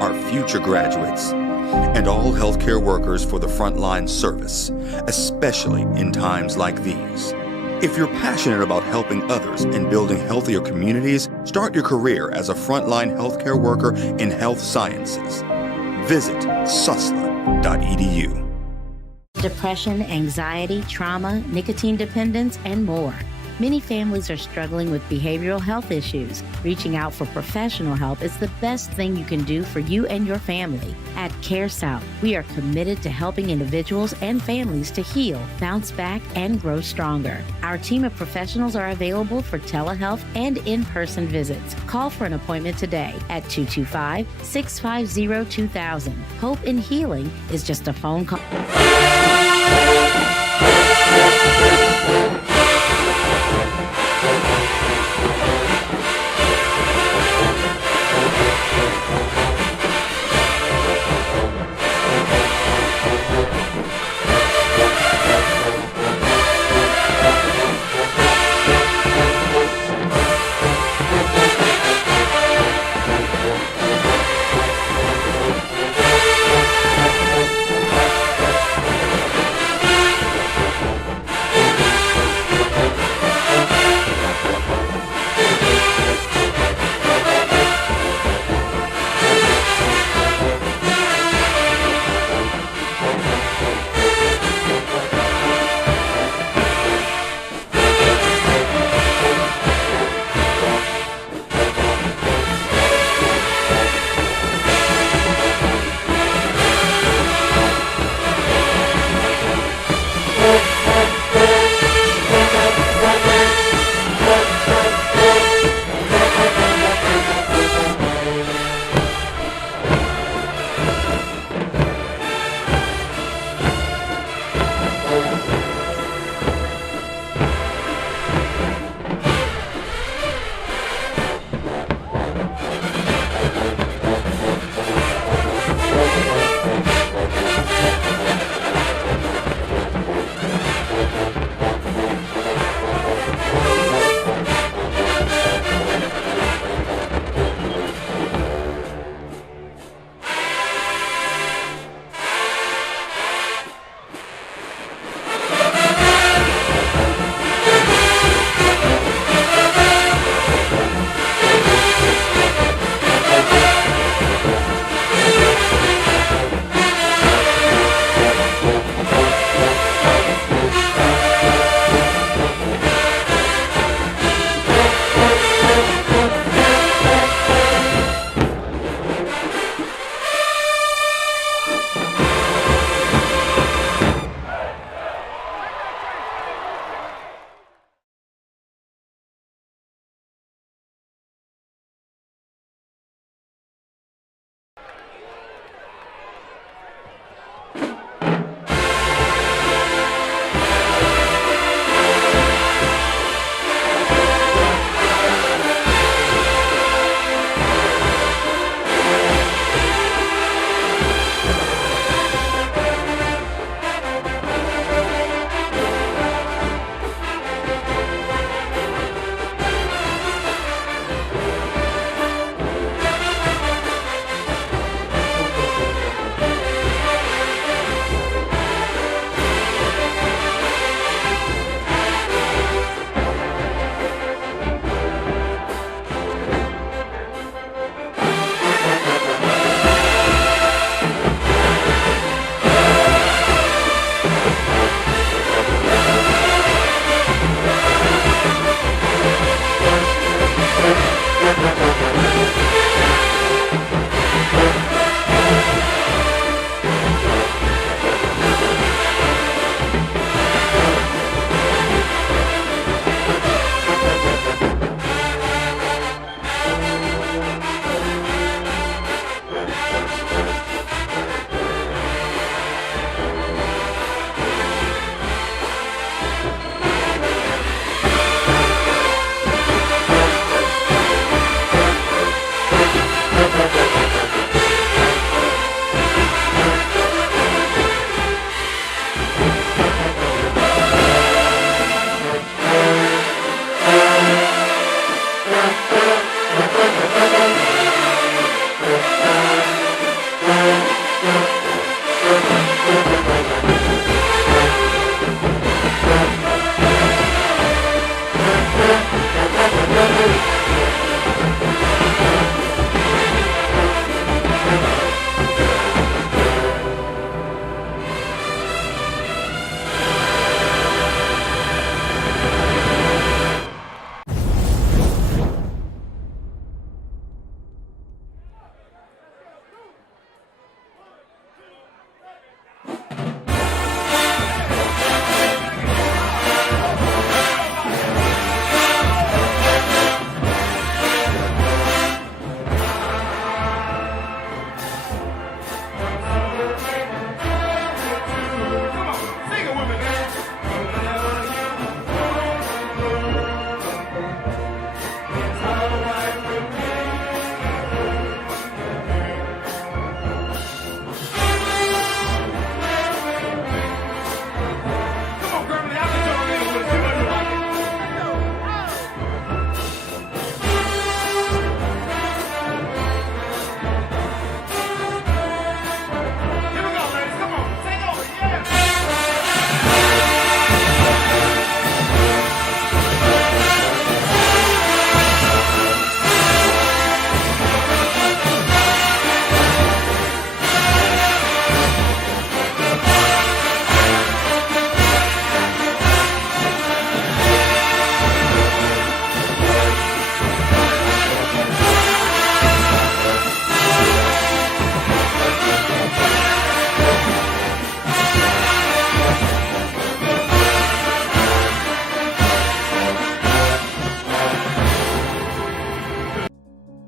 our future graduates, and all healthcare workers for the frontline service, especially in times like these. If you're passionate about helping others and building healthier communities, start your career as a frontline healthcare worker in health sciences. Visit susla.edu. Depression, anxiety, trauma, nicotine dependence, and more. Many families are struggling with behavioral health issues. Reaching out for professional help is the best thing you can do for you and your family. At Care South, we are committed to helping individuals and families to heal, bounce back, and grow stronger. Our team of professionals are available for telehealth and in-person visits. Call for an appointment today at 225-650-2000. Hope in healing is just a phone call.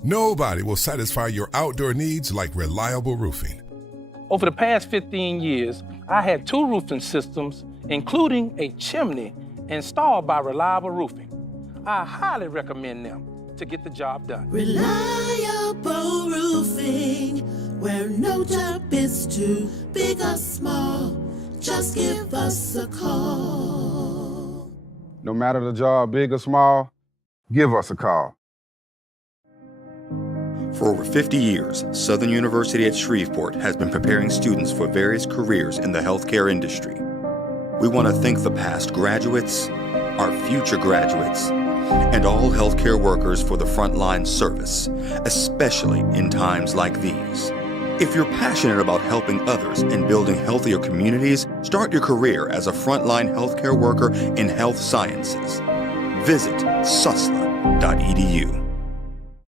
Nobody will satisfy your outdoor needs like reliable roofing. Over the past 15 years, I had 2 roofing systems, including a chimney, installed by Reliable Roofing. I highly recommend them to get the job done. Reliable roofing, where no job is too big or small. Just give us a call. No matter the job, big or small, give us a call. For over 50 years, Southern University at Shreveport has been preparing students for various careers in the healthcare industry. We want to thank the past graduates, our future graduates, and all healthcare workers for the frontline service, especially in times like these. If you're passionate about helping others and building healthier communities, start your career as a frontline healthcare worker in health sciences. Visit susla.edu.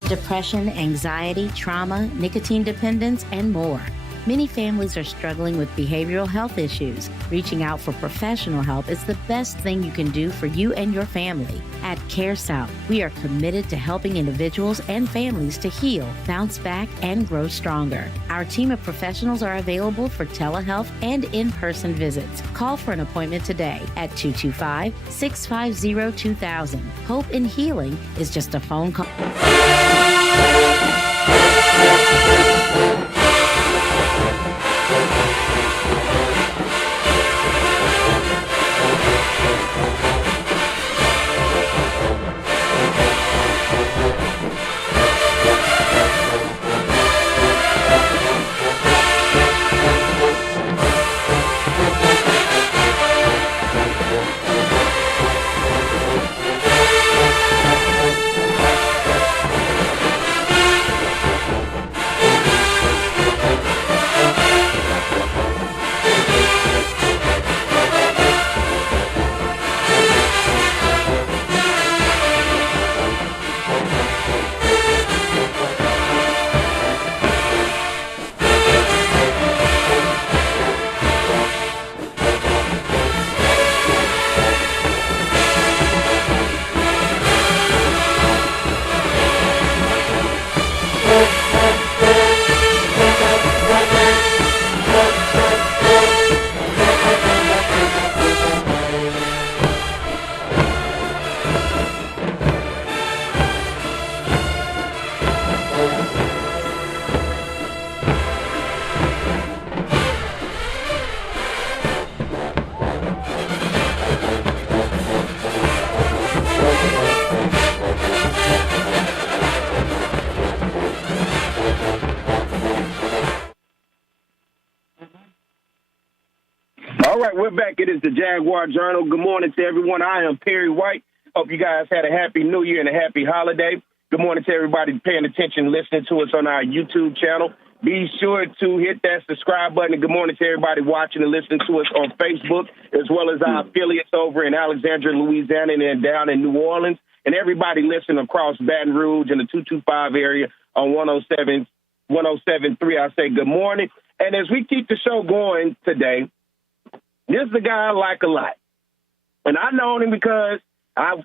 Depression, anxiety, trauma, nicotine dependence, and more. Many families are struggling with behavioral health issues. Reaching out for professional help is the best thing you can do for you and your family. At Care South, we are committed to helping individuals and families to heal, bounce back, and grow stronger. Our team of professionals are available for telehealth and in-person visits. Call for an appointment today at 225-650-2000. Hope and healing is just a phone call. All right, we're back. It is the Jaguar Journal. Good morning to everyone. I am Perry White. Hope you guys had a happy New Year and a happy holiday. Good morning to everybody paying attention, listening to us on our YouTube channel. Be sure to hit that subscribe button. And good morning to everybody watching and listening to us on Facebook, as well as our affiliates over in Alexandria, Louisiana, and down in New Orleans, and everybody listening across Baton Rouge and the 225 area on 107.3. I say good morning. And as we keep the show going today, this is a guy I like a lot. And I know him because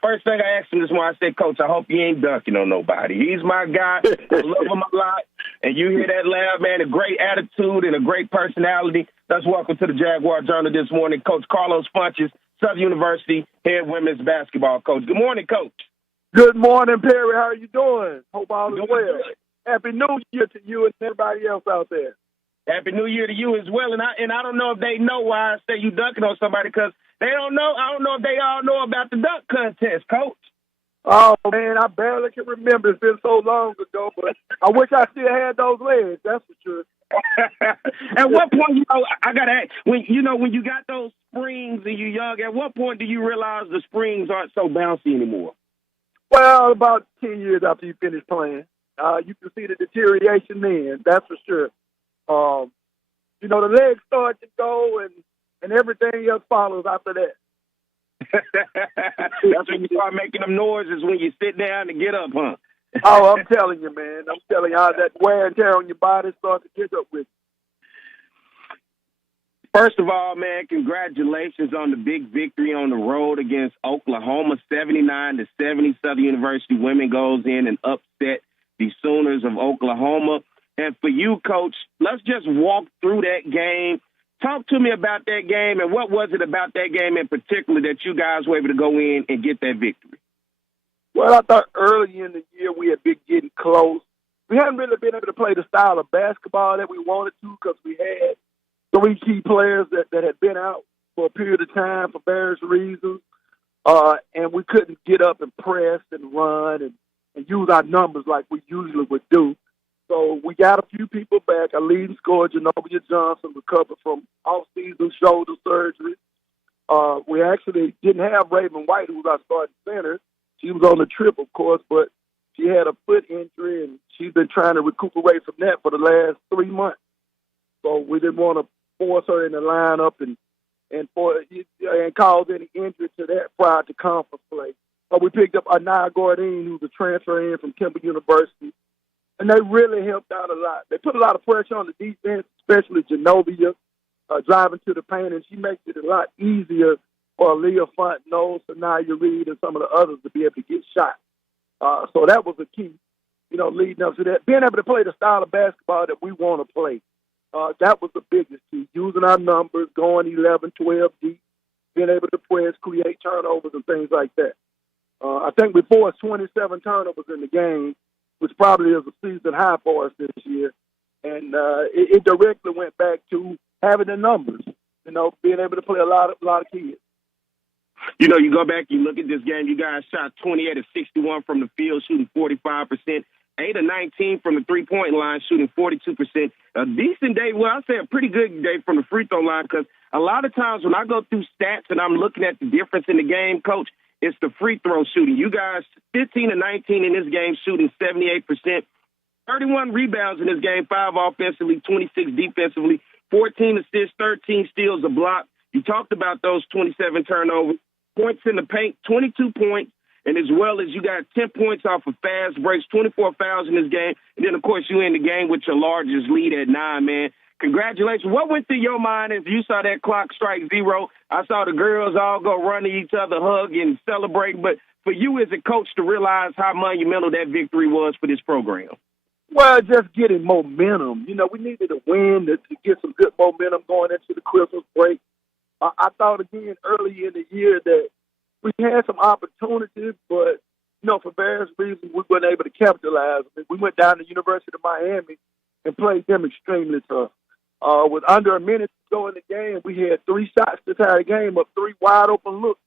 first thing I asked him this morning, I said, Coach, I hope you ain't dunking on nobody. He's my guy. I love him a lot. And you hear that loud, man, a great attitude and a great personality. Let's welcome to the Jaguar Journal this morning, Coach Carlos Funches, Southern University head women's basketball coach. Good morning, Coach. Good morning, Perry. How are you doing? Hope all is well. Happy New Year to you and everybody else out there. Happy New Year to you as well. And I don't know if they know why I say you dunking on somebody, because they don't know. I don't know if they all know about the dunk contest, Coach. Oh, man, I barely can remember. It's been so long ago, but I wish I still had those legs. That's for sure. At what point, I got to ask, when you got those springs and you're young, at what point do you realize the springs aren't so bouncy anymore? Well, about 10 years after you finish playing. You can see the deterioration then, that's for sure. The legs start to go and everything else follows after that. That's when you start making them noises when you sit down to get up, huh? Oh, I'm telling you, man. I'm telling you how that wear and tear on your body starts to catch up with you. First of all, man, congratulations on the big victory on the road against Oklahoma, 79-70. Southern University women goes in and upset the Sooners of Oklahoma. And for you, Coach, let's just walk through that game. Talk to me about that game, and what was it about that game in particular that you guys were able to go in and get that victory? Well, I thought early in the year we had been getting close. We hadn't really been able to play the style of basketball that we wanted to because we had 3 key players that had been out for a period of time for various reasons, and we couldn't get up and press and run and use our numbers like we usually would do. So we got a few people back. Our leading scorer, Zenobia Johnson, recovered from off-season shoulder surgery. We actually didn't have Raven White, who was our starting center. She was on the trip, of course, but she had a foot injury, and she's been trying to recuperate from that for the last 3 months. So we didn't want to force her in the lineup and cause any injury to that prior to conference play. But we picked up Anaya Gordine, who's a transfer in from Temple University, and they really helped out a lot. They put a lot of pressure on the defense, especially Genovia, driving to the paint, and she makes it a lot easier for Leah Fontenot, Sanaya Reed, and some of the others to be able to get shots. So that was the key, leading up to that. Being able to play the style of basketball that we want to play. That was the biggest key, using our numbers, going 11, 12 deep, being able to press, create turnovers and things like that. I think we forced 27 turnovers in the game, which probably is a season high for us this year. And it directly went back to having the numbers, being able to play a lot of kids. You go back, you look at this game, you guys shot 28 of 61 from the field, shooting 45%, 8 of 19 from the three-point line, shooting 42%. A decent day, well, I'd say a pretty good day from the free throw line, because a lot of times when I go through stats and I'm looking at the difference in the game, Coach, it's the free throw shooting. You guys, 15 of 19 in this game, shooting 78%. 31 rebounds in this game, 5 offensively, 26 defensively, 14 assists, 13 steals, a block. You talked about those 27 turnovers. Points in the paint, 22 points, and as well as you got 10 points off of fast breaks, 24 fouls in this game. And then, of course, you end the game with your largest lead at 9, man. Congratulations. What went through your mind as you saw that clock strike 0? I saw the girls all go run to each other, hug, and celebrate. But for you as a coach to realize how monumental that victory was for this program? Well, just getting momentum. We needed a win to get some good momentum going into the Christmas break. I thought, again, early in the year that we had some opportunities, but, for various reasons, we weren't able to capitalize. We went down to the University of Miami and played them extremely tough. With under a minute to go in the game, we had 3 shots to tie the game up, 3 wide-open looks.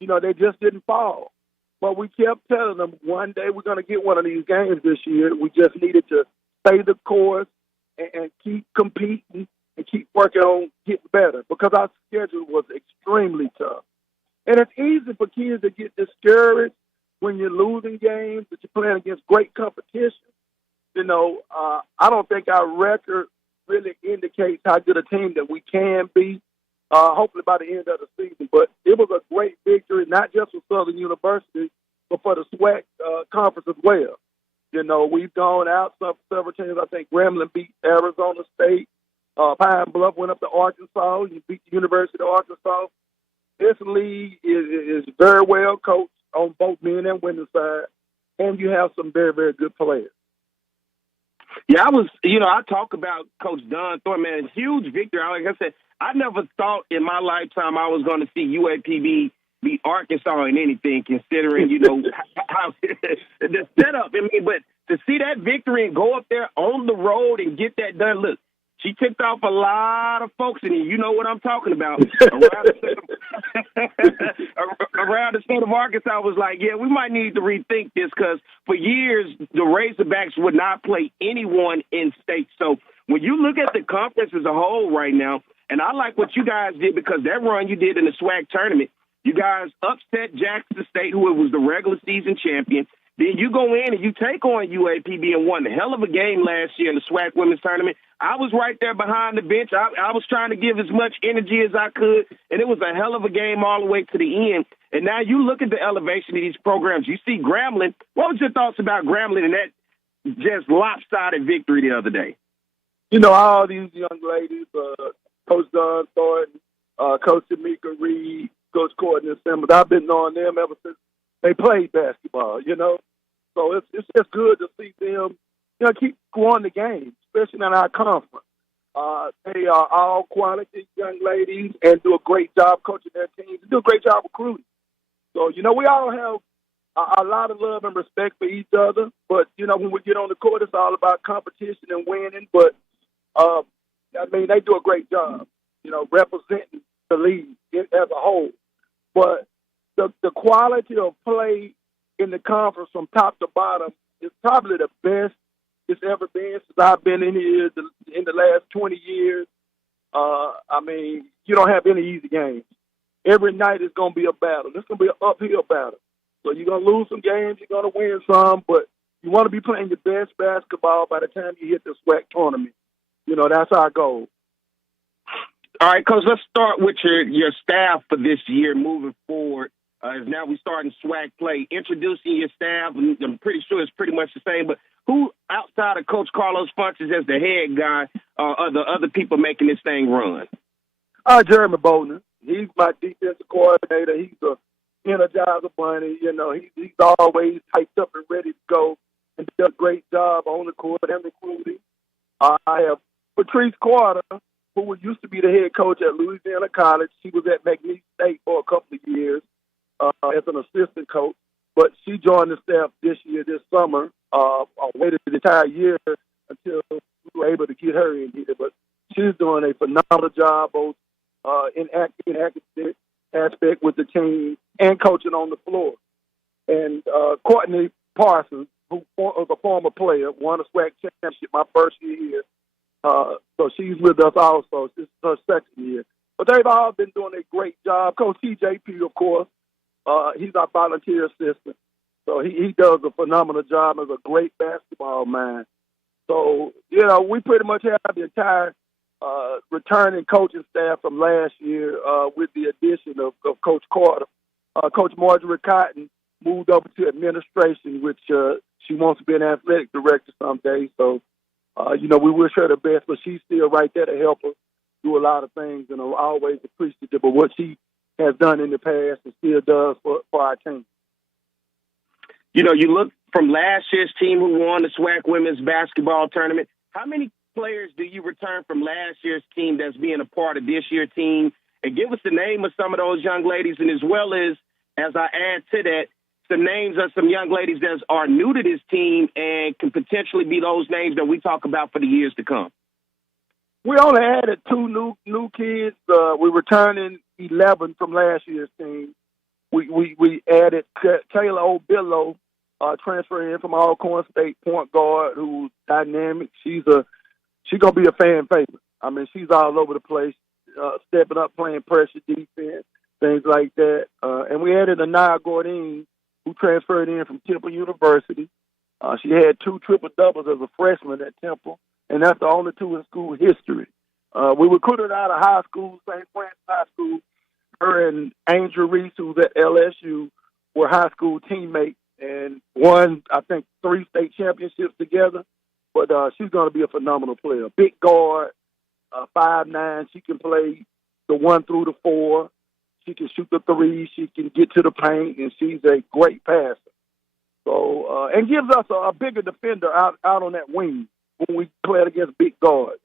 They just didn't fall. But we kept telling them one day we're going to get one of these games this year. We just needed to stay the course and keep competing and keep working on getting better, because our schedule was extremely tough. And it's easy for kids to get discouraged when you're losing games, that you're playing against great competition. I don't think our record really indicates how good a team that we can be, hopefully by the end of the season. But it was a great victory, not just for Southern University, but for the SWAC conference as well. We've gone out several teams. I think Grambling beat Arizona State. Pine Bluff went up to Arkansas. You beat the University of Arkansas. This league is very well coached on both men and women's side, and you have some very, very good players. Yeah, I talk about Coach Don Thornton, man, huge victory. Like I said, I never thought in my lifetime I was going to see UAPB beat Arkansas in anything, considering, how the setup. But to see that victory and go up there on the road and get that done, look, she ticked off a lot of folks, and you know what I'm talking about. Around the state of Arkansas was like, yeah, we might need to rethink this, because for years the Razorbacks would not play anyone in state. So when you look at the conference as a whole right now, and I like what you guys did, because that run you did in the SWAC tournament, you guys upset Jackson State, who was the regular season champion. Then you go in and you take on UAPB and won a hell of a game last year in the SWAC women's tournament. I was right there behind the bench. I was trying to give as much energy as I could, and it was a hell of a game all the way to the end. And now you look at the elevation of these programs. You see Grambling. What was your thoughts about Grambling and that just lopsided victory the other day? All these young ladies, Coach Don Thornton, Coach Tamika Reed, Coach Courtney Simmons, I've been knowing them ever since they played basketball, So it's just good to see them, keep growing the game, especially in our conference. They are all quality young ladies and do a great job coaching their teams. They do a great job recruiting. So, we all have a lot of love and respect for each other. But, when we get on the court, it's all about competition and winning. But, they do a great job, representing the league as a whole. But the quality of play in the conference from top to bottom is probably the best it's ever been since I've been in here in the last 20 years. You don't have any easy games. Every night is going to be a battle. It's going to be an uphill battle. So you're going to lose some games, you're going to win some, but you want to be playing your best basketball by the time you hit the SWAC tournament. That's our goal. All right, Coach, let's start with your staff for this year moving forward. As now we starting SWAC play, introducing your staff, I'm pretty sure it's pretty much the same, but who outside of Coach Carlos functions as the head guy are the other people making this thing run? Jeremy Bowden. He's my defensive coordinator. He's a energizer bunny. He's always hyped up and ready to go and does a great job on the court and recruiting. I have Patrice Carter, who used to be the head coach at Louisiana College. She was at McNeese State for a couple of years as an assistant coach, but she joined the staff this summer. I waited the entire year until we were able to get her in here, but she's doing a phenomenal job both in academic aspect with the team and coaching on the floor. And Courtney Parsons, who was a former player, won a SWAC championship my first year here. So she's with us also. This is her second year. But they've all been doing a great job. Coach TJP, of course, he's our volunteer assistant. So he does a phenomenal job as a great basketball mind. So, we pretty much have the entire returning coaching staff from last year with the addition of Coach Carter. Coach Marjorie Cotton moved over to administration, which she wants to be an athletic director someday. So, we wish her the best, but she's still right there to help us do a lot of things, and I'm always appreciative of what she has done in the past and still does for our team. You look from last year's team who won the SWAC women's basketball tournament. How many players do you return from last year's team that's being a part of this year's team? And give us the name of some of those young ladies, and as well as I add to that, some names of some young ladies that are new to this team and can potentially be those names that we talk about for the years to come. We only added 2 new kids. We're returning 11 from last year's team. We added Kayla O'Billow, transferring in from Alcorn State, point guard, who's dynamic. She's gonna be a fan favorite. She's all over the place, stepping up, playing pressure defense, things like that. And we added Anaya Gordine, who transferred in from Temple University. She had 2 triple-doubles as a freshman at Temple, and that's the only 2 in school history. We recruited out of high school, St. Francis High School. Her and Angel Reese, who's at LSU, were high school teammates and won, I think, 3 state championships together. But she's going to be a phenomenal player. Big guard, 5'9". She can play the 1 through the 4. She can shoot the 3. She can get to the paint, and she's a great passer. So, and gives us a bigger defender out on that wing when we play against big guards.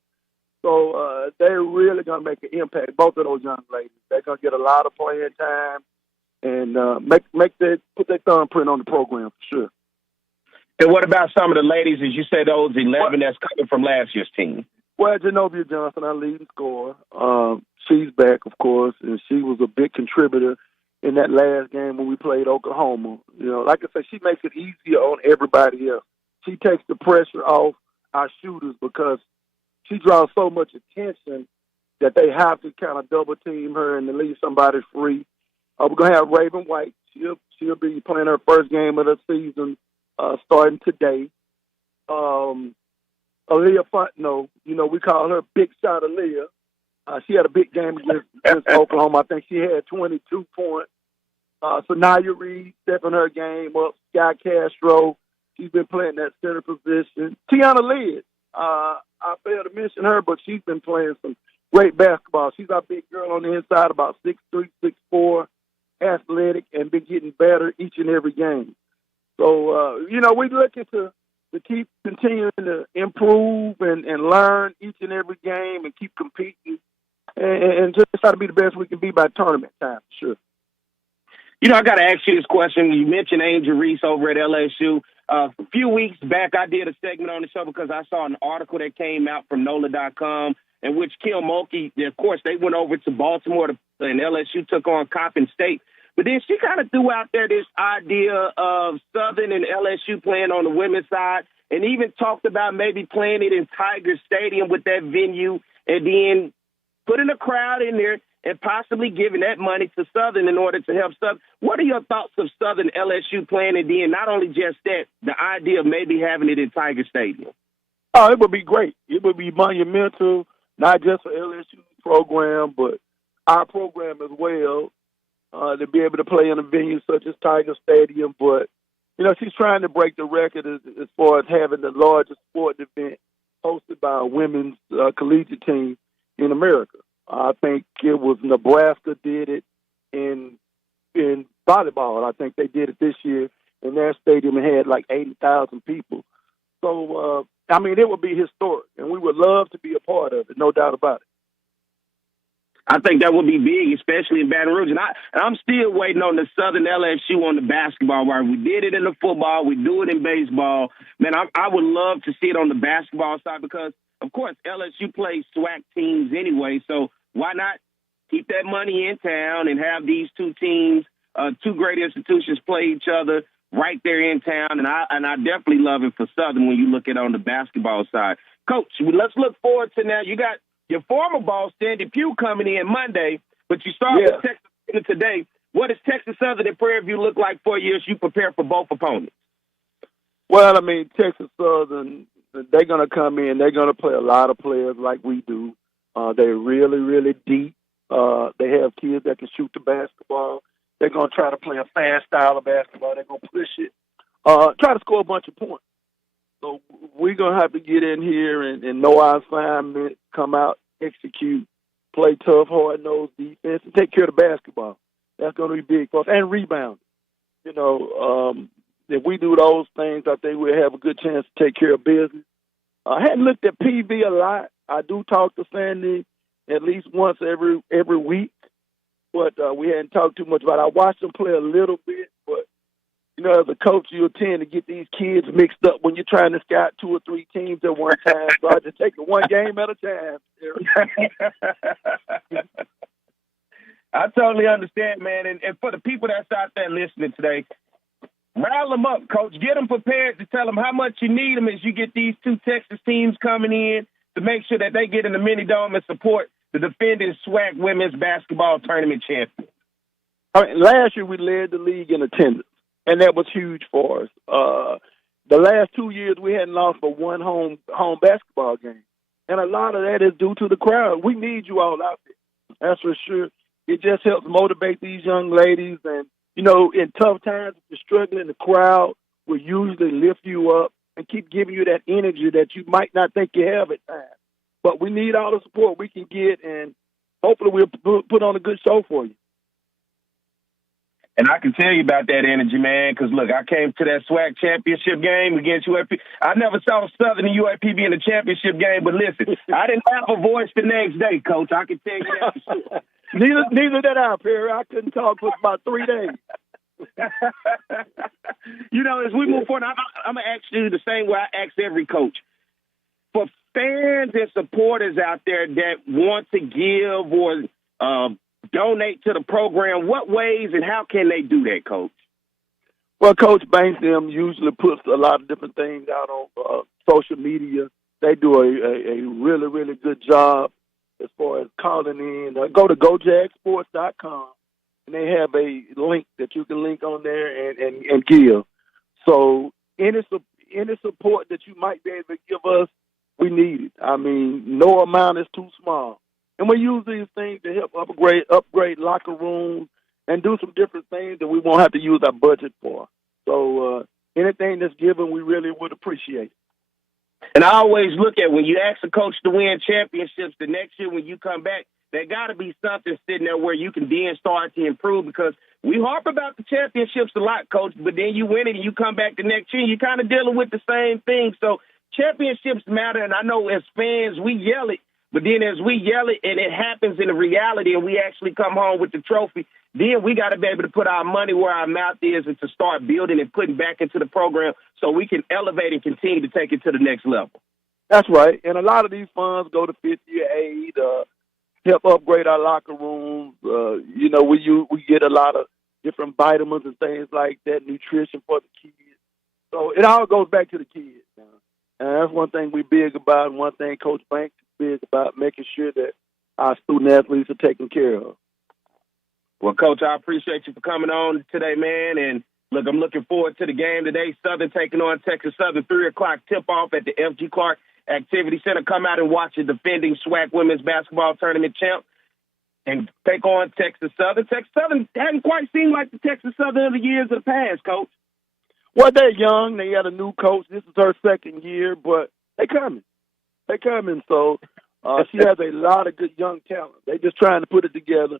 So they're really going to make an impact, both of those young ladies. They're going to get a lot of playing time and put their thumbprint on the program for sure. And what about some of the ladies, as you said, those 11 that's coming from last year's team? Well, Genovia Johnson, our leading scorer, she's back, of course, and she was a big contributor in that last game when we played Oklahoma. Like I said, she makes it easier on everybody else. She takes the pressure off our shooters because she draws so much attention that they have to kind of double team her and to leave somebody free. We're going to have Raven White. She'll be playing her first game of the season starting today. Aaliyah Fontenot, we call her Big Shot Aaliyah. She had a big game against Oklahoma. I think she had 22 points. Sanaya Reed stepping her game up. Sky Castro, she's been playing that center position. Tiana Lidd, I failed to mention her, but she's been playing some great basketball. She's our big girl on the inside, about 6'3", 6'4", athletic, and been getting better each and every game. So, we're looking to keep continuing to improve and learn each and every game and keep competing and just try to be the best we can be by tournament time, sure. I got to ask you this question. You mentioned Angel Reese over at LSU. A few weeks back, I did a segment on the show because I saw an article that came out from NOLA.com in which Kim Mulkey, of course, they went over to Baltimore and LSU took on Coppin State. But then she kind of threw out there this idea of Southern and LSU playing on the women's side and even talked about maybe playing it in Tiger Stadium with that venue and then putting a crowd in there and possibly giving that money to Southern in order to help Southern. What are your thoughts of Southern LSU playing it then? Not only just that, the idea of maybe having it in Tiger Stadium. Oh, it would be great. It would be monumental, not just for LSU program, but our program as well, to be able to play in a venue such as Tiger Stadium. But, she's trying to break the record as far as having the largest sporting event hosted by a women's collegiate team in America. I think it was Nebraska did it in volleyball. I think they did it this year in their stadium and had like 80,000 people. So, it would be historic, and we would love to be a part of it, no doubt about it. I think that would be big, especially in Baton Rouge. And I'm still waiting on the Southern LSU on the basketball where we did it in the football. We do it in baseball. Man, I would love to see it on the basketball side because, of course, LSU plays SWAC teams anyway. So why not keep that money in town and have these two teams, two great institutions play each other right there in town? And I definitely love it for Southern when you look at it on the basketball side. Coach, let's look forward to now. You got your former boss, Sandy Pugh, coming in Monday, but you start with Texas today. What does Texas Southern and Prairie View look like for you as you prepare for both opponents? Well, Texas Southern, they're going to come in. They're going to play a lot of players like we do. They're really, really deep. They have kids that can shoot the basketball. They're going to try to play a fast style of basketball. They're going to push it, try to score a bunch of points. So we're going to have to get in here and know our assignment, come out, execute, play tough, hard-nosed defense, and take care of the basketball. That's going to be big for us. And rebound. If we do those things, I think we'll have a good chance to take care of business. I hadn't looked at PV a lot. I do talk to Sandy at least once every week, but we hadn't talked too much about it. I watched them play a little bit, but, as a coach, you'll tend to get these kids mixed up when you're trying to scout 2 or 3 teams at one time. So I just take it one game at a time. I totally understand, man. And for the people that's out there listening today, rile them up, Coach. Get them prepared to tell them how much you need them as you get these 2 Texas teams coming in to make sure that they get in the mini dome and support the defending SWAC women's basketball tournament champion. Last year we led the league in attendance, and that was huge for us. The last 2 years we hadn't lost but one home basketball game, and a lot of that is due to the crowd. We need you all out there. That's for sure. It just helps motivate these young ladies, and in tough times, if you're struggling, the crowd will usually lift you up and keep giving you that energy that you might not think you have at times. But we need all the support we can get, and hopefully we'll put on a good show for you. And I can tell you about that energy, man, because, look, I came to that SWAC championship game against UAP. I never saw Southern and UAP be in a championship game, but listen, I didn't have a voice the next day, Coach. I can tell you that for sure. Neither did I, Perry. I couldn't talk for about 3 days. As we move forward, I'm going to ask you the same way I ask every coach. For fans and supporters out there that want to give or donate to the program, what ways and how can they do that, Coach? Well, Coach Bankston usually puts a lot of different things out on social media. They do a really, really good job as far as calling in. Go to gojagsports.com, and they have a link that you can link on there and give. So any support that you might be able to give us, we need it. No amount is too small. And we use these things to help upgrade locker rooms and do some different things that we won't have to use our budget for. So anything that's given, we really would appreciate it. And I always look at when you ask a coach to win championships, the next year when you come back, there got to be something sitting there where you can then start to improve because we harp about the championships a lot, Coach, but then you win it and you come back the next year, you're kind of dealing with the same thing. So championships matter, and I know as fans we yell it, but then as we yell it and it happens in the reality and we actually come home with the trophy, then we got to be able to put our money where our mouth is and to start building and putting back into the program so we can elevate and continue to take it to the next level. That's right. And a lot of these funds go to fifth-year aid, help upgrade our locker rooms. We get a lot of different vitamins and things like that, nutrition for the kids. So it all goes back to the kids now. And that's one thing we're big about, and one thing Coach Banks is big about, making sure that our student athletes are taken care of. Well, Coach, I appreciate you for coming on today, man. And, look, I'm looking forward to the game today. Southern taking on Texas Southern, 3 o'clock tip-off at the F.G. Clark Activity Center. Come out and watch the defending SWAC women's basketball tournament champ and take on Texas Southern. Texas Southern hadn't quite seemed like the Texas Southern of the years of the past, Coach. Well, they're young. They got a new coach. This is her second year, but they coming. They coming. So she has a lot of good young talent. They just trying to put it together.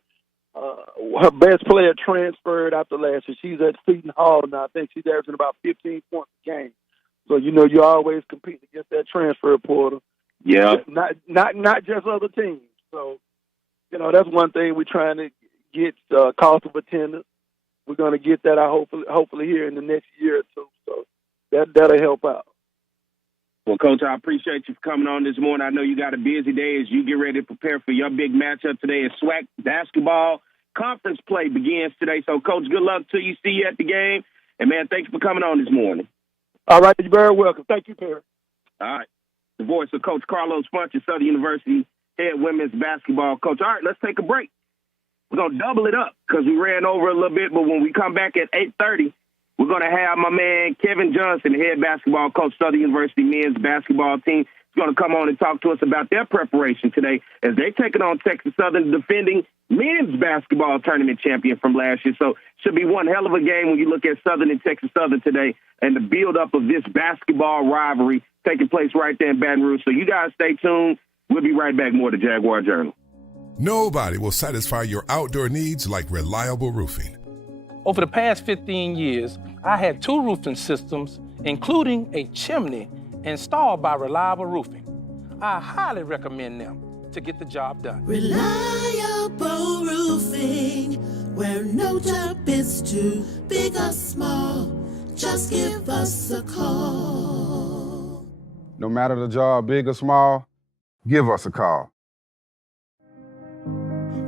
Her best player transferred after last year. She's at Seton Hall now. I think she's averaging about 15 points a game. So, you always compete against that transfer portal. Yeah. Not just other teams. So, that's one thing we're trying to get, cost of attendance. We're going to get that hopefully here in the next year or two. So that'll help out. Well, Coach, I appreciate you for coming on this morning. I know you got a busy day as you get ready to prepare for your big matchup today. As SWAC basketball conference play begins today. So, Coach, good luck to you. See you at the game. And, man, thanks for coming on this morning. All right. You're very welcome. Thank you, Perry. All right. The voice of Coach Carlos Funch, Southern University head women's basketball coach. All right, let's take a break. We're going to double it up because we ran over a little bit, but when we come back at 8:30, we're going to have my man Kevin Johnson, the head basketball coach, Southern University men's basketball team. He's going to come on and talk to us about their preparation today as they're taking on Texas Southern, defending men's basketball tournament champion from last year. So should be one hell of a game when you look at Southern and Texas Southern today and the build-up of this basketball rivalry taking place right there in Baton Rouge. So you guys stay tuned. We'll be right back. More to Jaguar Journal. Nobody will satisfy your outdoor needs like reliable roofing. Over the past 15 years, I had 2 roofing systems, including a chimney, installed by Reliable Roofing. I highly recommend them to get the job done. Reliable Roofing, where no job is too big or small. Just give us a call. No matter the job, big or small, give us a call.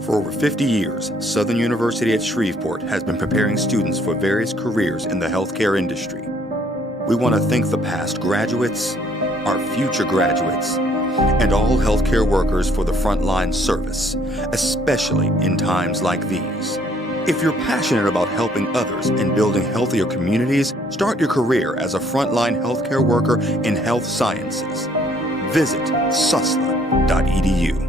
For over 50 years, Southern University at Shreveport has been preparing students for various careers in the healthcare industry. We want to thank the past graduates, our future graduates, and all healthcare workers for the frontline service, especially in times like these. If you're passionate about helping others and building healthier communities, start your career as a frontline healthcare worker in health sciences. Visit susla.edu.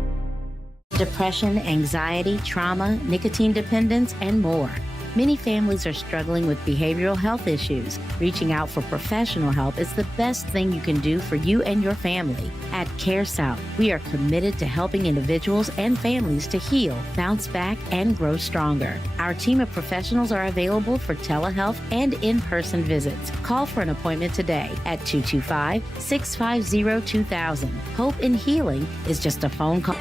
Depression, anxiety, trauma, nicotine dependence, and more. Many families are struggling with behavioral health issues. Reaching out for professional help is the best thing you can do for you and your family. At Care South, we are committed to helping individuals and families to heal, bounce back, and grow stronger. Our team of professionals are available for telehealth and in-person visits. Call for an appointment today at 225-650-2000. Hope in healing is just a phone call.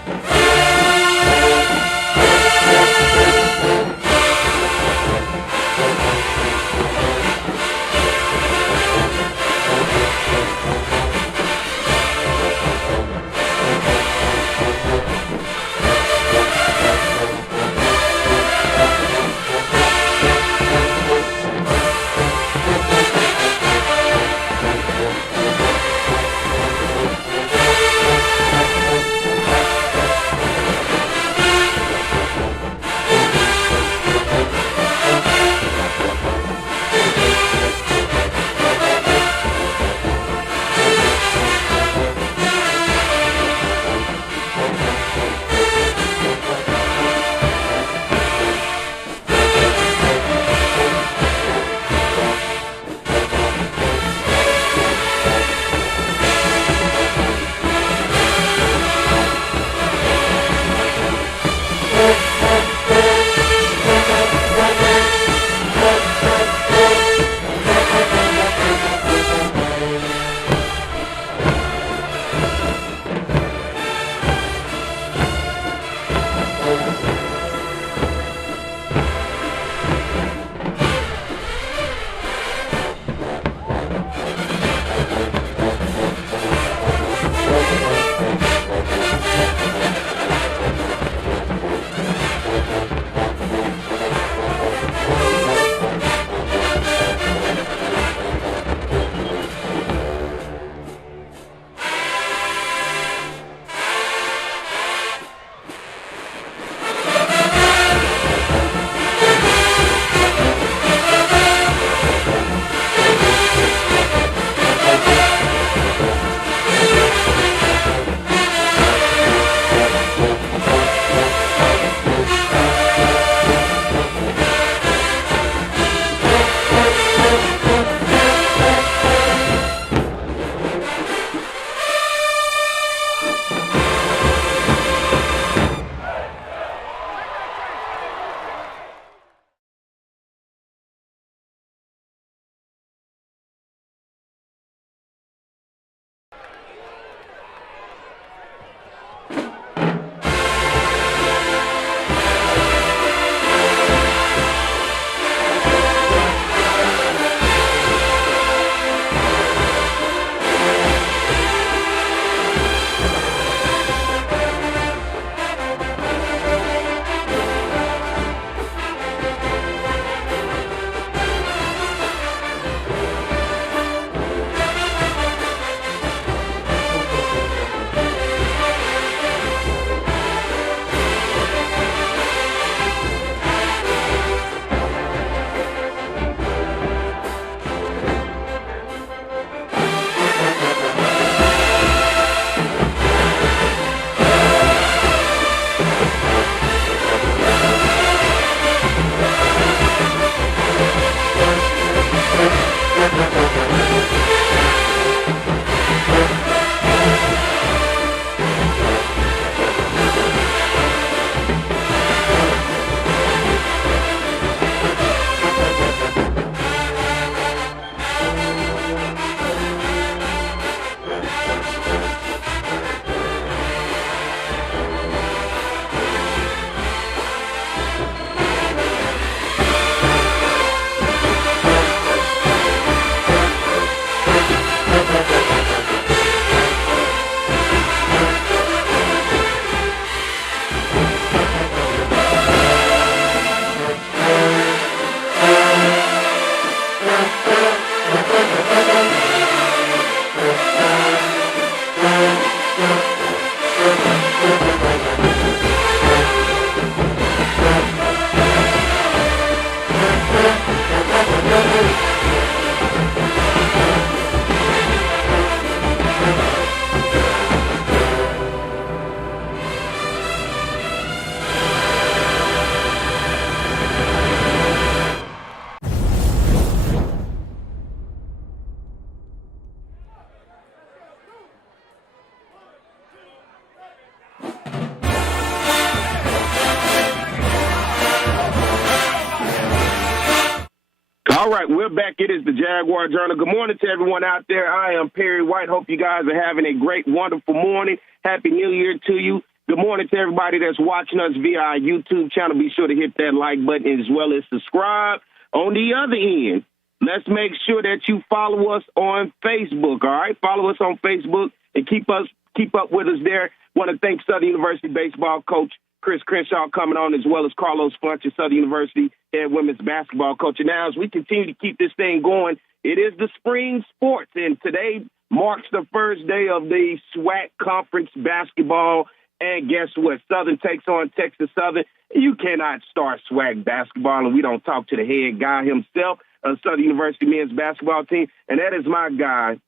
right. We're back. It is the Jaguar Journal. Good morning to everyone out there. I am Perry White. Hope you guys are having a great, wonderful morning. Happy New Year to you. Good morning to everybody that's watching us via our YouTube channel. Be sure to hit that like button as well as subscribe. On the other end, let's make sure that you follow us on Facebook, all right? Follow us on Facebook and keep up with us there. Want to thank Southern University baseball coach Chris Crenshaw coming on, as well as Carlos Funch, Southern University head women's basketball coach. And now, as we continue to keep this thing going, it is the spring sports, and today marks the first day of the SWAC conference basketball. And guess what? Southern takes on Texas Southern. You cannot start SWAC basketball, and we don't talk to the head guy himself of Southern University men's basketball team, and that is my guy,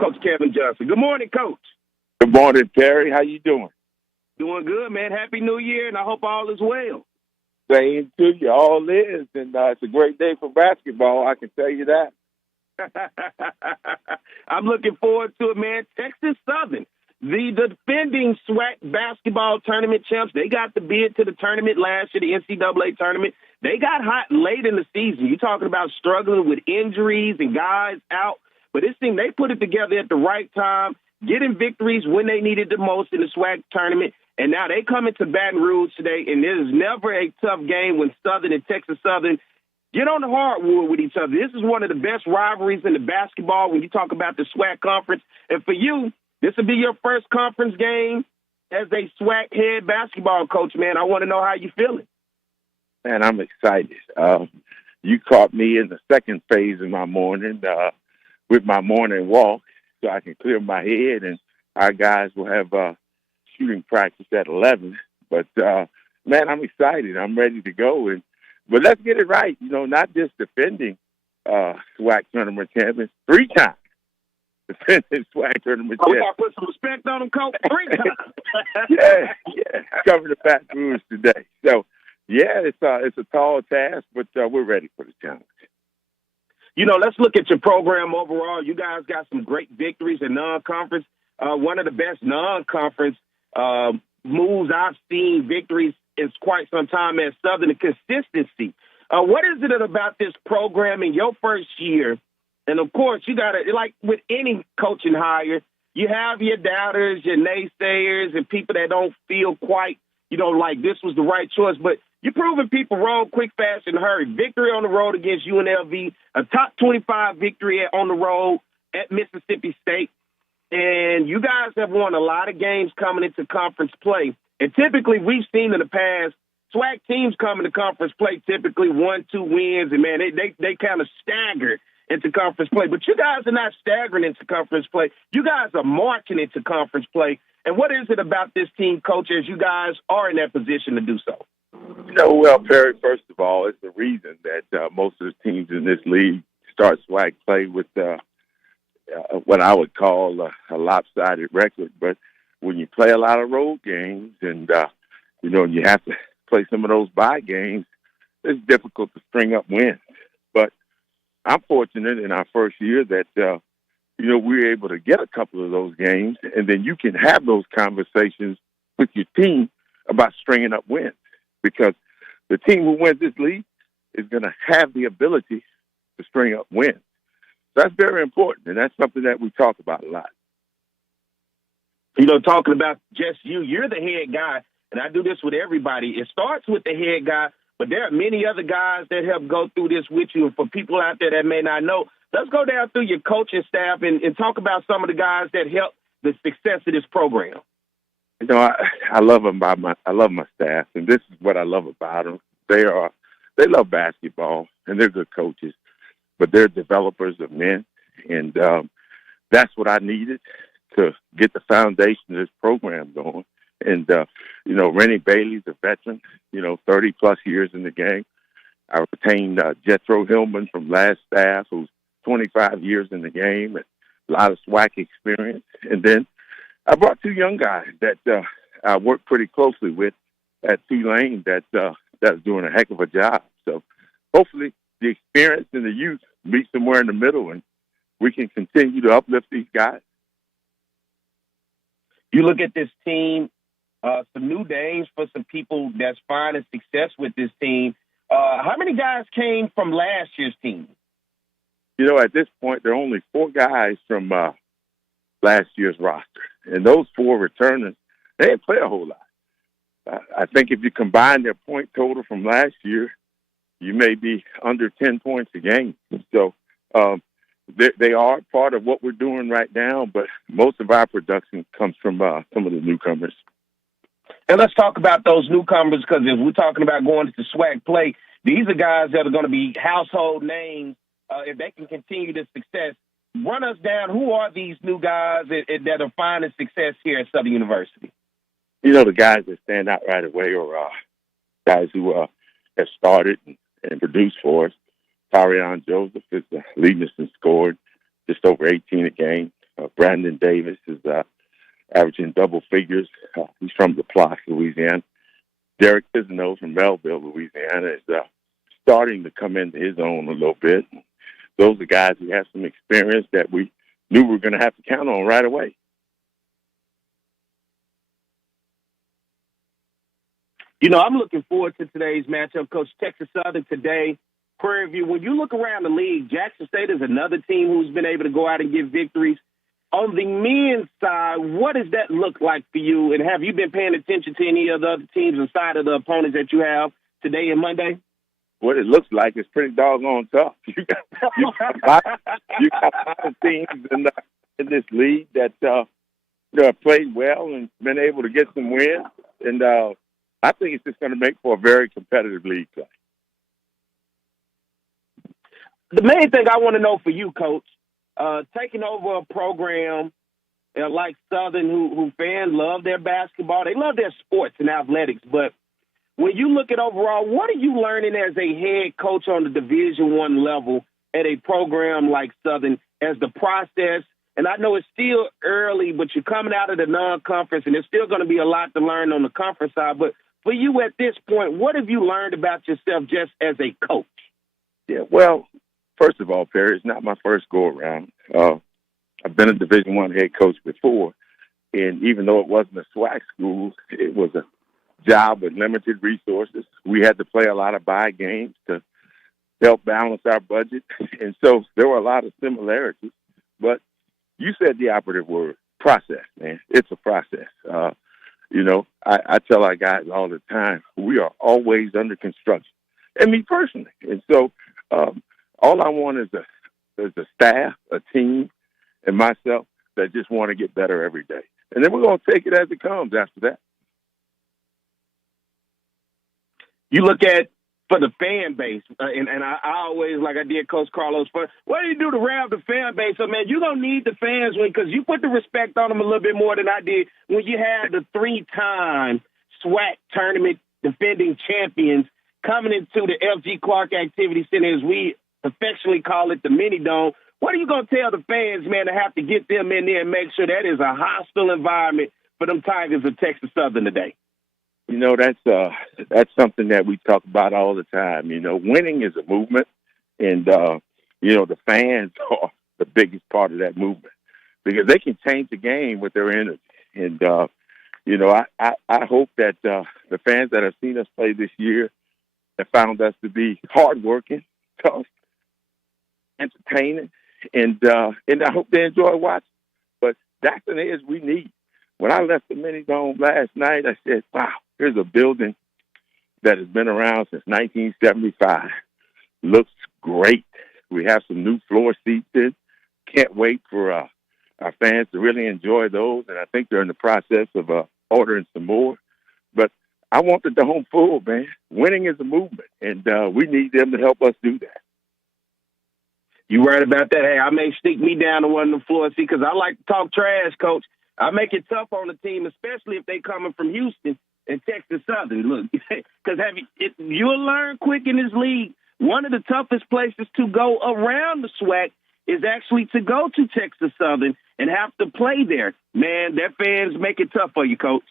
Coach Kevin Johnson. Good morning, Coach. Good morning, Terry. How you doing? Doing good, man. Happy New Year, and I hope all is well. Same to you. All is, and it's a great day for basketball. I can tell you that. I'm looking forward to it, man. Texas Southern, the defending SWAC basketball tournament champs. They got the bid to the tournament last year, the NCAA tournament. They got hot late in the season. You're talking about struggling with injuries and guys out. But this thing, they put it together at the right time, getting victories when they needed the most in the SWAC tournament. And now they come into Baton Rouge today, and there's never a tough game when Southern and Texas Southern get on the hardwood with each other. This is one of the best rivalries in the basketball when you talk about the SWAC conference. And for you, this will be your first conference game as a SWAC head basketball coach, man. I want to know how you're feeling. Man, I'm excited. You caught me in the second phase of my morning with my morning walk so I can clear my head, and our guys will have shooting practice at 11. But, man, I'm excited. I'm ready to go. But let's get it right. You know, not just defending SWAC tournament champions, 3 times. Defending SWAC tournament champions. We got to put some respect on them, Coach. 3 times. yeah. Covered the Baton Rouge today. So, yeah, it's a tall task, but we're ready for the challenge. You know, let's look at your program overall. You guys got some great victories in non-conference. One of the best non-conference moves I've seen, victories, in quite some time at Southern. The consistency. What is it about this program in your first year? And, of course, you got to, like with any coaching hire, you have your doubters, your naysayers, and people that don't feel quite, like this was the right choice. But you're proving people wrong quick, fast, and hurry. Victory on the road against UNLV, a top 25 victory on the road at Mississippi State. And you guys have won a lot of games coming into conference play. And typically we've seen in the past, SWAC teams come into conference play typically 1-2 wins, and, man, they kind of stagger into conference play. But you guys are not staggering into conference play. You guys are marching into conference play. And what is it about this team, Coach, as you guys are in that position to do so? Well, Perry, first of all, it's the reason that most of the teams in this league start SWAC play with what I would call a lopsided record. But when you play a lot of road games and, you have to play some of those bye games, it's difficult to string up wins. But I'm fortunate in our first year that, we were able to get a couple of those games, and then you can have those conversations with your team about stringing up wins, because the team who wins this league is going to have the ability to string up wins. That's very important, and that's something that we talk about a lot. Talking about just you're the head guy, and I do this with everybody. It starts with the head guy, but there are many other guys that help go through this with you. And for people out there that may not know, let's go down through your coaching staff and talk about some of the guys that help the success of this program. I love them. I love my staff, and this is what I love about them. They love basketball, and they're good coaches, but they're developers of men, and that's what I needed to get the foundation of this program going. And, Rennie Bailey's a veteran, 30-plus years in the game. I retained Jethro Hillman from last staff, who's 25 years in the game, and a lot of SWAC experience. And then I brought 2 young guys that I worked pretty closely with at Tulane that's doing a heck of a job. So hopefully the experience and the youth meet somewhere in the middle, and we can continue to uplift these guys. You look at this team, some new names for some people that's finding success with this team. How many guys came from last year's team? At this point, there are only 4 guys from last year's roster. And those 4 returners, they didn't play a whole lot. I think if you combine their point total from last year, you may be under 10 points a game. So they are part of what we're doing right now, but most of our production comes from some of the newcomers. And let's talk about those newcomers, because if we're talking about going to SWAC play, these are guys that are going to be household names if they can continue this success. Run us down. Who are these new guys that are finding success here at Southern University? The guys that stand out right away are guys who have started and produced for us. Tarion Joseph is leading us in scored, just over 18 a game. Brandon Davis is averaging double figures. He's from DePlace, Louisiana. Derek Tisano from Melville, Louisiana, is starting to come into his own a little bit. Those are guys who have some experience that we knew we were going to have to count on right away. I'm looking forward to today's matchup. Coach, Texas Southern today, Prairie View. When you look around the league, Jackson State is another team who's been able to go out and get victories. On the men's side, what does that look like for you? And have you been paying attention to any of the other teams aside of the opponents that you have today and Monday? What it looks like is pretty doggone tough. You got a lot of teams in this league that have played well and been able to get some wins. And I think it's just going to make for a very competitive league play. The main thing I want to know for you, Coach, taking over a program like Southern, who fans love their basketball, they love their sports and athletics, but when you look at overall, what are you learning as a head coach on the Division I level at a program like Southern as the process? And I know it's still early, but you're coming out of the non-conference, and there's still going to be a lot to learn on the conference side. But for you at this point, what have you learned about yourself just as a coach? Yeah, well, first of all, Perry, it's not my first go-around. I've been a Division I head coach before, and even though it wasn't a SWAC school, it was a job with limited resources. We had to play a lot of buy games to help balance our budget. And so there were a lot of similarities. But you said the operative word, process, man. It's a process. I tell our guys all the time, we are always under construction. And me personally. And so all I want is a staff, a team, and myself that just want to get better every day. And then we're going to take it as it comes after that. You look at, for the fan base, and I always, like I did Coach Carlos, what do you do to rev the fan base? So, man, you're going to need the fans because you put the respect on them a little bit more than I did when you had the 3-time SWAC tournament defending champions coming into the F.G. Clark Activity Center, as we affectionately call it, the Mini Dome. What are you going to tell the fans, man, to have to get them in there and make sure that is a hostile environment for them Tigers of Texas Southern today? That's something that we talk about all the time. Winning is a movement, and the fans are the biggest part of that movement because they can change the game with their energy. And I hope that the fans that have seen us play this year have found us to be hardworking, tough, entertaining, and I hope they enjoy watching. But that's an edge we need. When I left the Mini Dome last night, I said, wow, here's a building that has been around since 1975. Looks great. We have some new floor seats in. Can't wait for our fans to really enjoy those, and I think they're in the process of ordering some more. But I want the dome full, man. Winning is a movement, and we need them to help us do that. You right about that. Hey, I may sneak me down to one of the floor seats because I like to talk trash, Coach. I make it tough on the team, especially if they coming from Houston and Texas Southern. Look, because you'll learn quick in this league. One of the toughest places to go around the SWAC is actually to go to Texas Southern and have to play there. Man, their fans make it tough for you, Coach.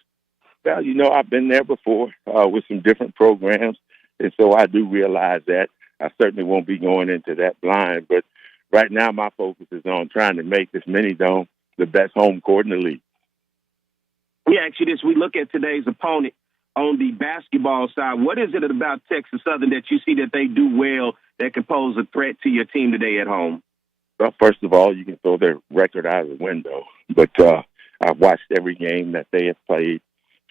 Well, I've been there before with some different programs, and so I do realize that. I certainly won't be going into that blind, but right now my focus is on trying to make this Mini Dome the best home court in the league. We ask you this. We look at today's opponent on the basketball side. What is it about Texas Southern that you see that they do well that can pose a threat to your team today at home? Well, first of all, you can throw their record out of the window. But I've watched every game that they have played.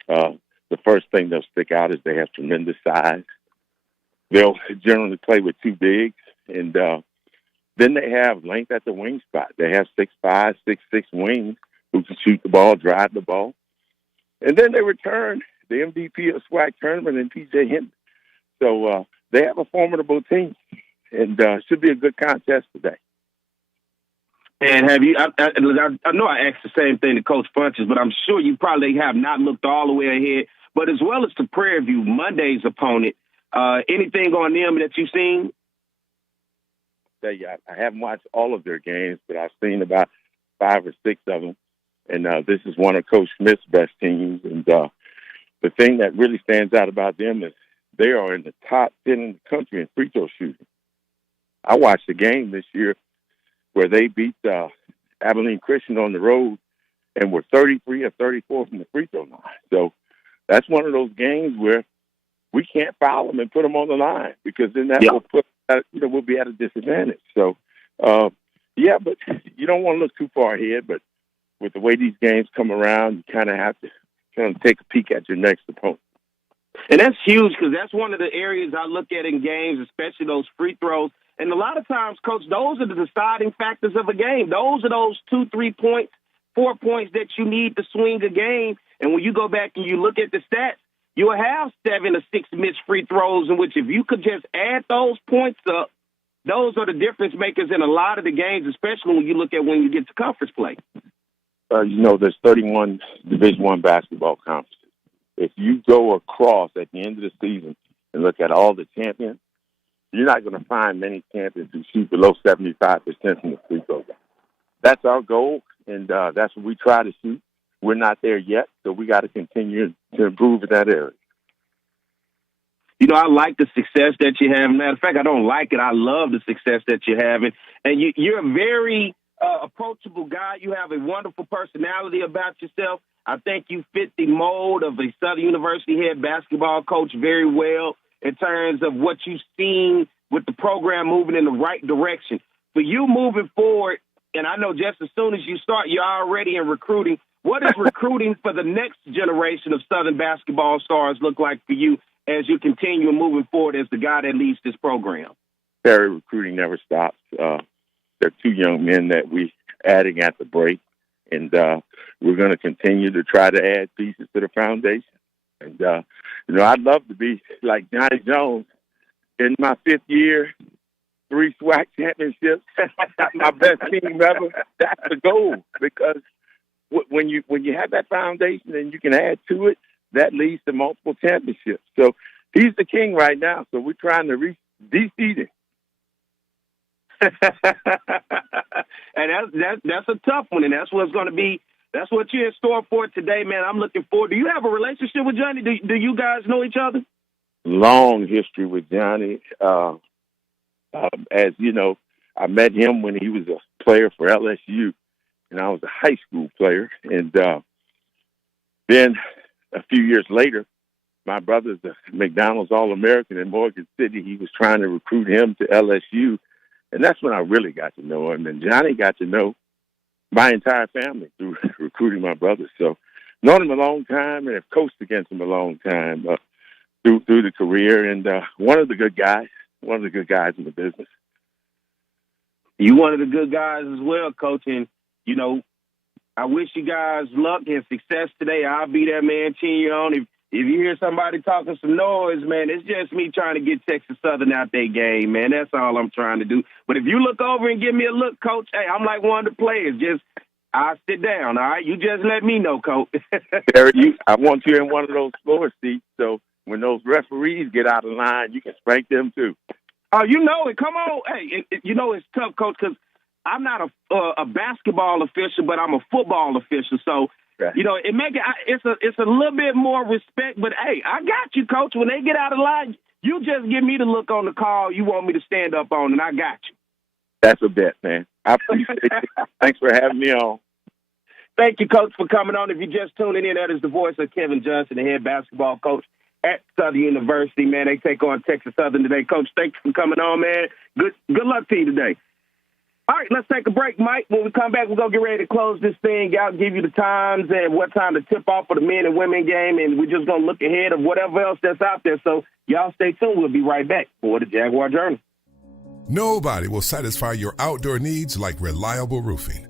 The first thing that'll stick out is they have tremendous size. They'll generally play with two bigs, and then they have length at the wing spot. They have 6'5", 6'6" wings who can shoot the ball, drive the ball. And then they return the MVP of SWAC tournament and P.J. Henry. So they have a formidable team, and should be a good contest today. And have you? I know I asked the same thing to Coach Funches, but I'm sure you probably have not looked all the way ahead. But as well as to Prairie View, Monday's opponent, anything on them that you've seen? I haven't watched all of their games, but I've seen about 5 or 6 of them. And this is one of Coach Smith's best teams. And the thing that really stands out about them is they are in the top 10 in the country in free throw shooting. I watched a game this year where they beat Abilene Christian on the road and were 33 or 34 from the free throw line. So that's one of those games where we can't foul them and put them on the line, because then that will put, we'll be at a disadvantage. So, but you don't want to look too far ahead. But with the way these games come around, you kind of have to kind of take a peek at your next opponent. And that's huge, because that's one of the areas I look at in games, especially those free throws. And a lot of times, Coach, those are the deciding factors of a game. Those are those 2, 3 points, 4 points that you need to swing a game. And when you go back and you look at the stats, you'll have 7 or 6 missed free throws, in which if you could just add those points up, those are the difference makers in a lot of the games, especially when you look at when you get to conference play. There's 31 Division I basketball conferences. If you go across at the end of the season and look at all the champions, you're not going to find many champions who shoot below 75% from the free throw line. That's our goal, and that's what we try to shoot. We're not there yet, so we got to continue to improve in that area. You know, I like the success that you have. Matter of fact, I don't like it. I love the success that you're having. And you're a very approachable guy. You have a wonderful personality about yourself. I think you fit the mold of a Southern University head basketball coach very well in terms of what you've seen with the program moving in the right direction. For you moving forward, and I know just as soon as you start, you're already in recruiting. What does recruiting for the next generation of Southern basketball stars look like for you as you continue moving forward as the guy that leads this program? Terry, recruiting never stops. There are 2 young men that we're adding at the break, and we're going to continue to try to add pieces to the foundation. And, I'd love to be like Johnny Jones in my 5th year, 3 SWAC championships, my best team ever. That's the goal, because when you have that foundation and you can add to it, that leads to multiple championships. So he's the king right now. So we're trying to defeat him. And that's a tough one, and that's what's going to be. That's what you're in store for today, man. I'm looking forward. Do you have a relationship with Johnny? Do you guys know each other? Long history with Johnny. As you know, I met him when he was a player for LSU, and I was a high school player. And then a few years later, my brother's the McDonald's All-American in Morgan City. He was trying to recruit him to LSU, and that's when I really got to know him. And Johnny got to know my entire family through recruiting my brother. So known him a long time and have coached against him a long time through the career. And one of the good guys in the business. You one of the good guys as well, Coach. And, I wish you guys luck and success today. I'll be there, man, cheering you on. If you hear somebody talking some noise, man, it's just me trying to get Texas Southern out their game, man. That's all I'm trying to do. But if you look over and give me a look, Coach, hey, I'm like one of the players. I'll sit down, all right? You just let me know, Coach. Terry, I want you in one of those floor seats, so when those referees get out of line, you can spank them too. Oh, you know it. Come on. Hey, it's tough, Coach, because I'm not a basketball official, but I'm a football official. So, right. It's a little bit more respect. But, hey, I got you, Coach. When they get out of line, you just give me the look on the call you want me to stand up on, and I got you. That's a bet, man. I appreciate it. Thanks for having me on. Thank you, Coach, for coming on. If you're just tuning in, that is the voice of Kevin Johnson, the head basketball coach at Southern University, man. They take on Texas Southern today. Coach, thanks for coming on, man. Good luck to you today. All right, let's take a break, Mike. When we come back, we're going to get ready to close this thing out, give you the times and what time to tip off for the men and women game, and we're just going to look ahead of whatever else that's out there. So y'all stay tuned. We'll be right back for the Jaguar Journal. Nobody will satisfy your outdoor needs like reliable roofing.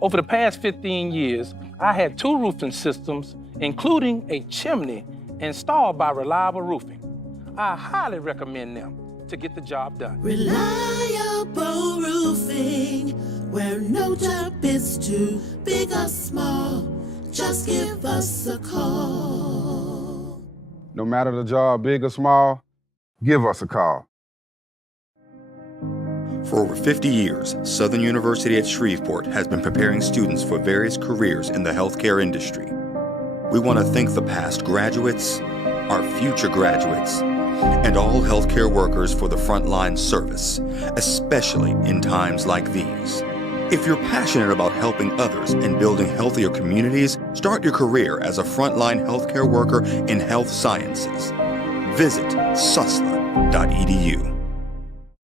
Over the past 15 years, I had 2 roofing systems, including a chimney, installed by Reliable Roofing. I highly recommend them to get the job done. Reliable roofing, where no job is too big or small. Just give us a call. No matter the job, big or small, give us a call. For over 50 years, Southern University at Shreveport has been preparing students for various careers in the healthcare industry. We want to thank the past graduates, our future graduates, and all healthcare workers for the frontline service, especially in times like these. If you're passionate about helping others and building healthier communities, start your career as a frontline healthcare worker in health sciences. Visit susla.edu.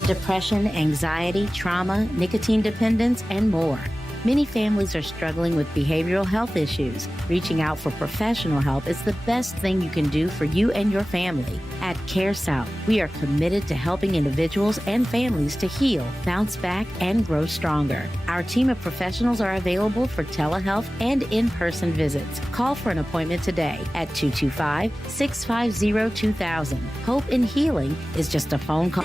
Depression, anxiety, trauma, nicotine dependence, and more. Many families are struggling with behavioral health issues. Reaching out for professional help is the best thing you can do for you and your family. At Care South, we are committed to helping individuals and families to heal, bounce back, and grow stronger. Our team of professionals are available for telehealth and in-person visits. Call for an appointment today at 225-650-2000. Hope in healing is just a phone call.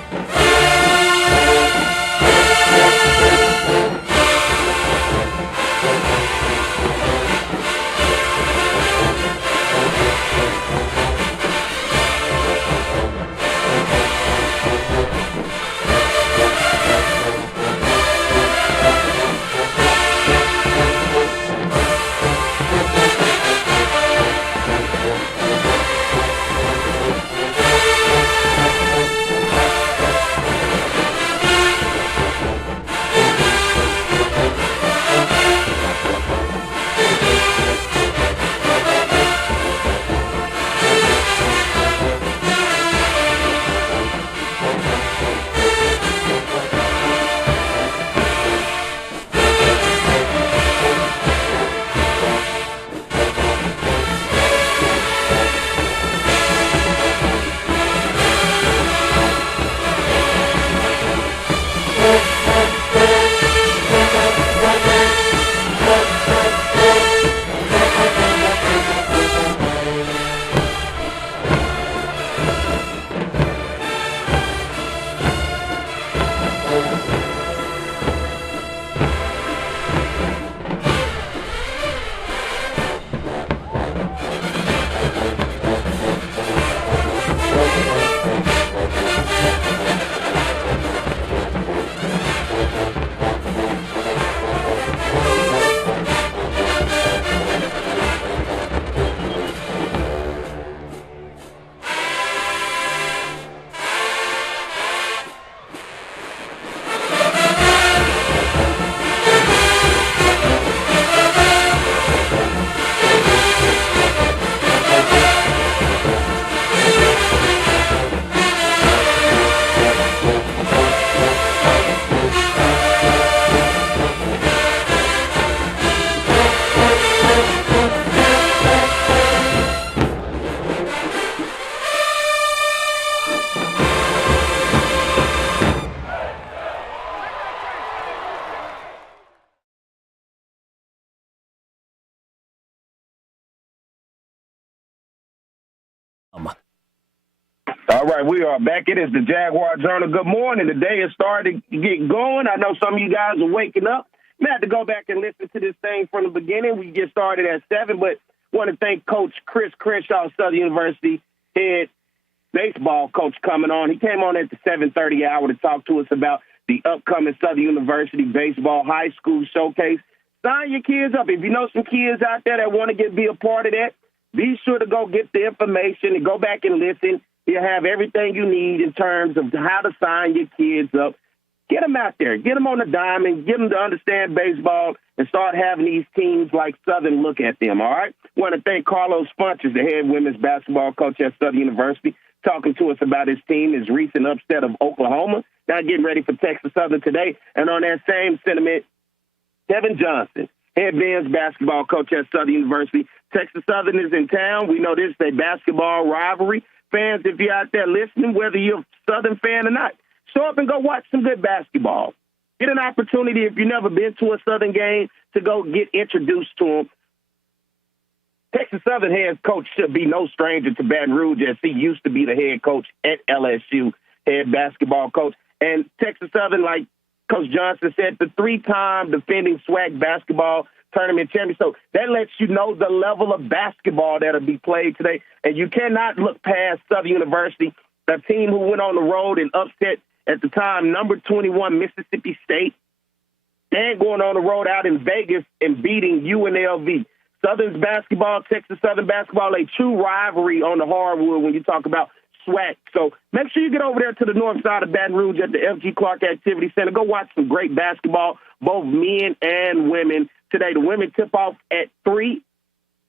All right, we are back. It is the Jaguar Journal. Good morning. The day is starting to get going. I know some of you guys are waking up. We have to go back and listen to this thing from the beginning. We get started at 7, but want to thank Coach Chris Crenshaw, Southern University head baseball coach, coming on. He came on at the 7:30 hour to talk to us about the upcoming Southern University baseball high school showcase. Sign your kids up. If you know some kids out there that want to be a part of that, be sure to go get the information and go back and listen. You'll have everything you need in terms of how to sign your kids up. Get them out there. Get them on the diamond. Get them to understand baseball and start having these teams like Southern look at them, all right? I want to thank Carlos Funches, the head women's basketball coach at Southern University. talking to us about his team, his recent upset of Oklahoma. Now getting ready for Texas Southern today. And on that same sentiment, Kevin Johnson, head men's basketball coach at Southern University. Texas Southern is in town. We know this is a basketball rivalry. Fans, if you're out there listening, whether you're a Southern fan or not, show up and go watch some good basketball. Get an opportunity, if you've never been to a Southern game, to go get introduced to them. Texas Southern head coach should be no stranger to Baton Rouge, as he used to be the head coach at LSU, head basketball coach. And Texas Southern, like Coach Johnson said, the 3-time defending SWAC basketball tournament champion. So that lets you know the level of basketball that'll be played today. And you cannot look past Southern University, a team who went on the road and upset, at the time, number 21 Mississippi State. Then going on the road out in Vegas and beating UNLV. Southern's basketball, Texas Southern basketball, a true rivalry on the hardwood when you talk about SWAC. So make sure you get over there to the north side of Baton Rouge at the F.G. Clark Activity Center. Go watch some great basketball, both men and women. Today, the women tip off at 3.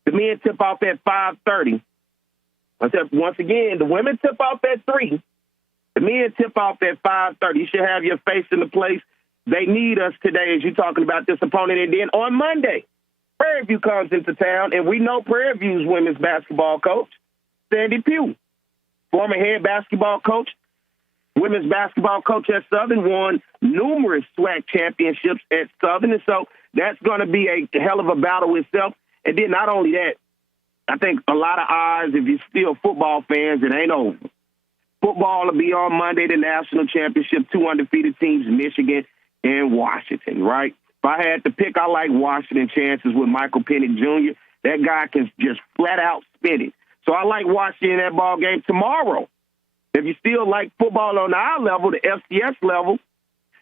The men tip off at 5:30. Once again, the women tip off at 3. The men tip off at 5:30. You should have your face in the place. They need us today as you're talking about this opponent. And then on Monday, Prairie View comes into town, and we know Prairie View's women's basketball coach, Sandy Pugh, former head basketball coach, women's basketball coach at Southern, won numerous SWAC championships at Southern. And so that's going to be a hell of a battle itself. And then not only that, I think a lot of eyes, if you're still football fans, it ain't over. Football will be on Monday, the national championship, 2 undefeated teams, Michigan and Washington, right? If I had to pick, I like Washington chances with Michael Penix Jr. That guy can just flat out spin it. So I like watching that ball game tomorrow. If you still like football on our level, the FCS level,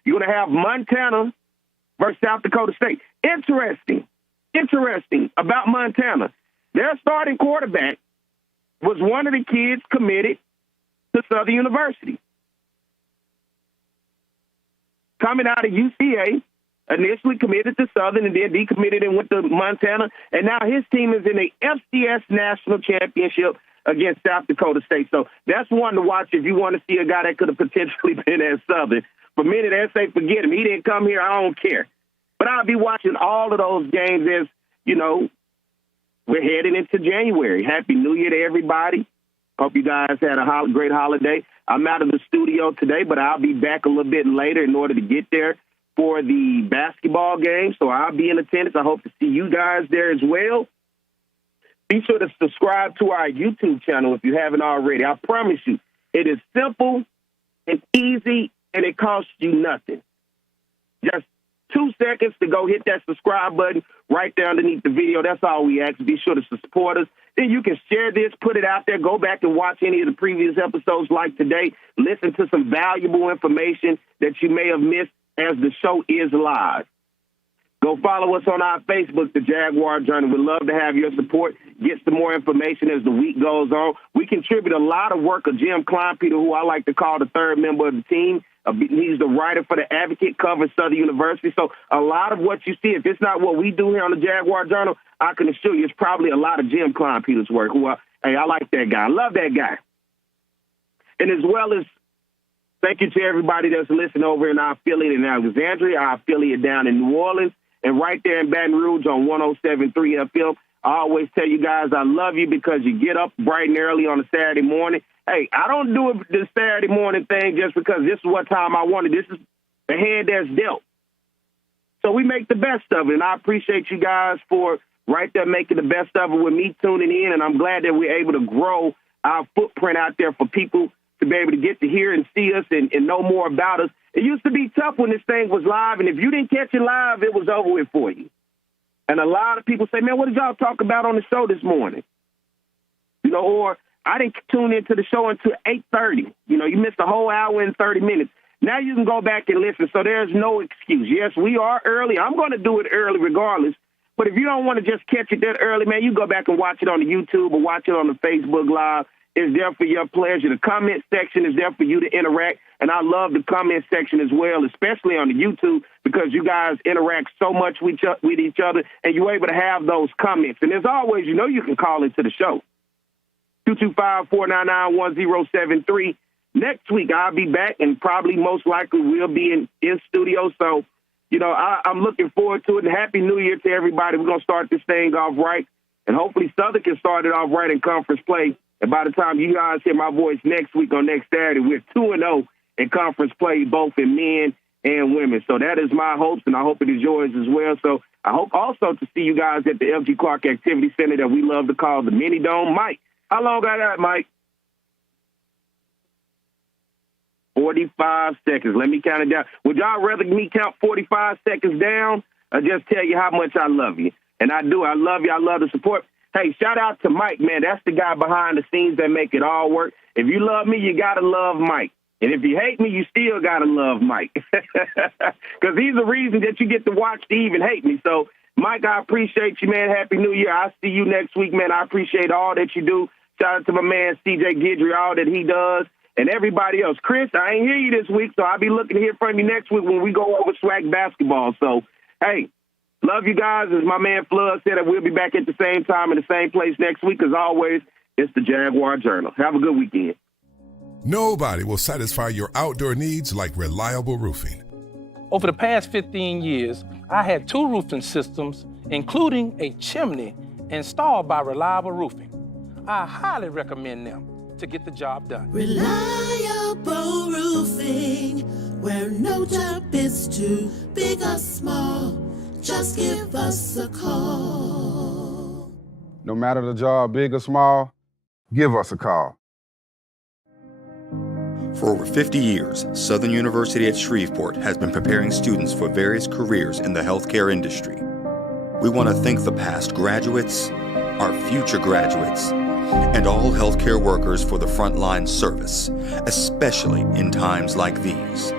you're going to have Montana versus South Dakota State. Interesting about Montana. Their starting quarterback was one of the kids committed to Southern University. Coming out of UCA, initially committed to Southern and then decommitted and went to Montana. And now his team is in the FCS National Championship against South Dakota State. So that's one to watch if you want to see a guy that could have potentially been at Southern. For many, they say, forget him. He didn't come here. I don't care. But I'll be watching all of those games as, you know, we're heading into January. Happy New Year to everybody. Hope you guys had a great holiday. I'm out of the studio today, but I'll be back a little bit later in order to get there for the basketball game. So I'll be in attendance. I hope to see you guys there as well. Be sure to subscribe to our YouTube channel if you haven't already. I promise you, it is simple and easy, and it costs you nothing. Just 2 seconds to go hit that subscribe button right there underneath the video. That's all we ask. Be sure to support us. Then you can share this, put it out there, go back and watch any of the previous episodes like today. Listen to some valuable information that you may have missed as the show is live. Go follow us on our Facebook, the Jaguar Journal. We'd love to have your support. Get some more information as the week goes on. We contribute a lot of work of Jim Kleinpeter, who I like to call the third member of the team. He's the writer for The Advocate, covers Southern University. So a lot of what you see, if it's not what we do here on the Jaguar Journal, I can assure you it's probably a lot of Jim Kleinpeter's work. Hey, I like that guy. I love that guy. And as well as thank you to everybody that's listening over in our affiliate in Alexandria, our affiliate down in New Orleans, and right there in Baton Rouge on 107.3 FM. I always tell you guys I love you because you get up bright and early on a Saturday morning. Hey, I don't do the Saturday morning thing just because this is what time I wanted. This is the hand that's dealt. So we make the best of it, and I appreciate you guys for right there making the best of it with me tuning in, and I'm glad that we're able to grow our footprint out there for people to be able to get to hear and see us and know more about us. It used to be tough when this thing was live, and if you didn't catch it live, it was over with for you. And a lot of people say, man, what did y'all talk about on the show this morning? You know, or I didn't tune into the show until 8:30. You know, you missed a whole hour and 30 minutes. Now you can go back and listen, so there's no excuse. Yes, we are early. I'm going to do it early regardless. But if you don't want to just catch it that early, man, you go back and watch it on the YouTube or watch it on the Facebook Live. It's there for your pleasure. The comment section is there for you to interact. And I love the comment section as well, especially on the YouTube, because you guys interact so much with each other, and you're able to have those comments. And as always, you know you can call into the show. 225-499-1073. Next week, I'll be back and probably most likely we'll be in studio. So, you know, I'm looking forward to it. And Happy New Year to everybody. We're going to start this thing off right. And hopefully Southern can start it off right in conference play. And by the time you guys hear my voice next week on next Saturday, we're 2-0 in conference play, both in men and women. So that is my hopes, and I hope it is yours as well. So I hope also to see you guys at the L.G. Clark Activity Center that we love to call the Mini Dome. Mike, how long I got, Mike? 45 seconds. Let me count it down. Would y'all rather me count 45 seconds down or just tell you how much I love you? And I do. I love you. I love the support. Hey, shout out to Mike, man. That's the guy behind the scenes that make it all work. If you love me, you got to love Mike. And if you hate me, you still got to love Mike. Because he's the reason that you get to watch to even hate me. So, Mike, I appreciate you, man. Happy New Year. I'll see you next week, man. I appreciate all that you do. Shout out to my man, C.J. Guidry, all that he does. And everybody else. Chris, I ain't hear you this week, so I'll be looking to hear from you next week when we go over SWAC basketball. So, hey, love you guys. As my man Flood said, we'll be back at the same time in the same place next week. As always, it's the Jaguar Journal. Have a good weekend. Nobody will satisfy your outdoor needs like reliable roofing. Over the past 15 years, I had 2 roofing systems, including a chimney, installed by Reliable Roofing. I highly recommend them to get the job done. Reliable Roofing, where no job is too big or small. Just give us a call. No matter the job, big or small, give us a call. For over 50 years, Southern University at Shreveport has been preparing students for various careers in the healthcare industry. We want to thank the past graduates, our future graduates, and all healthcare workers for the frontline service, especially in times like these.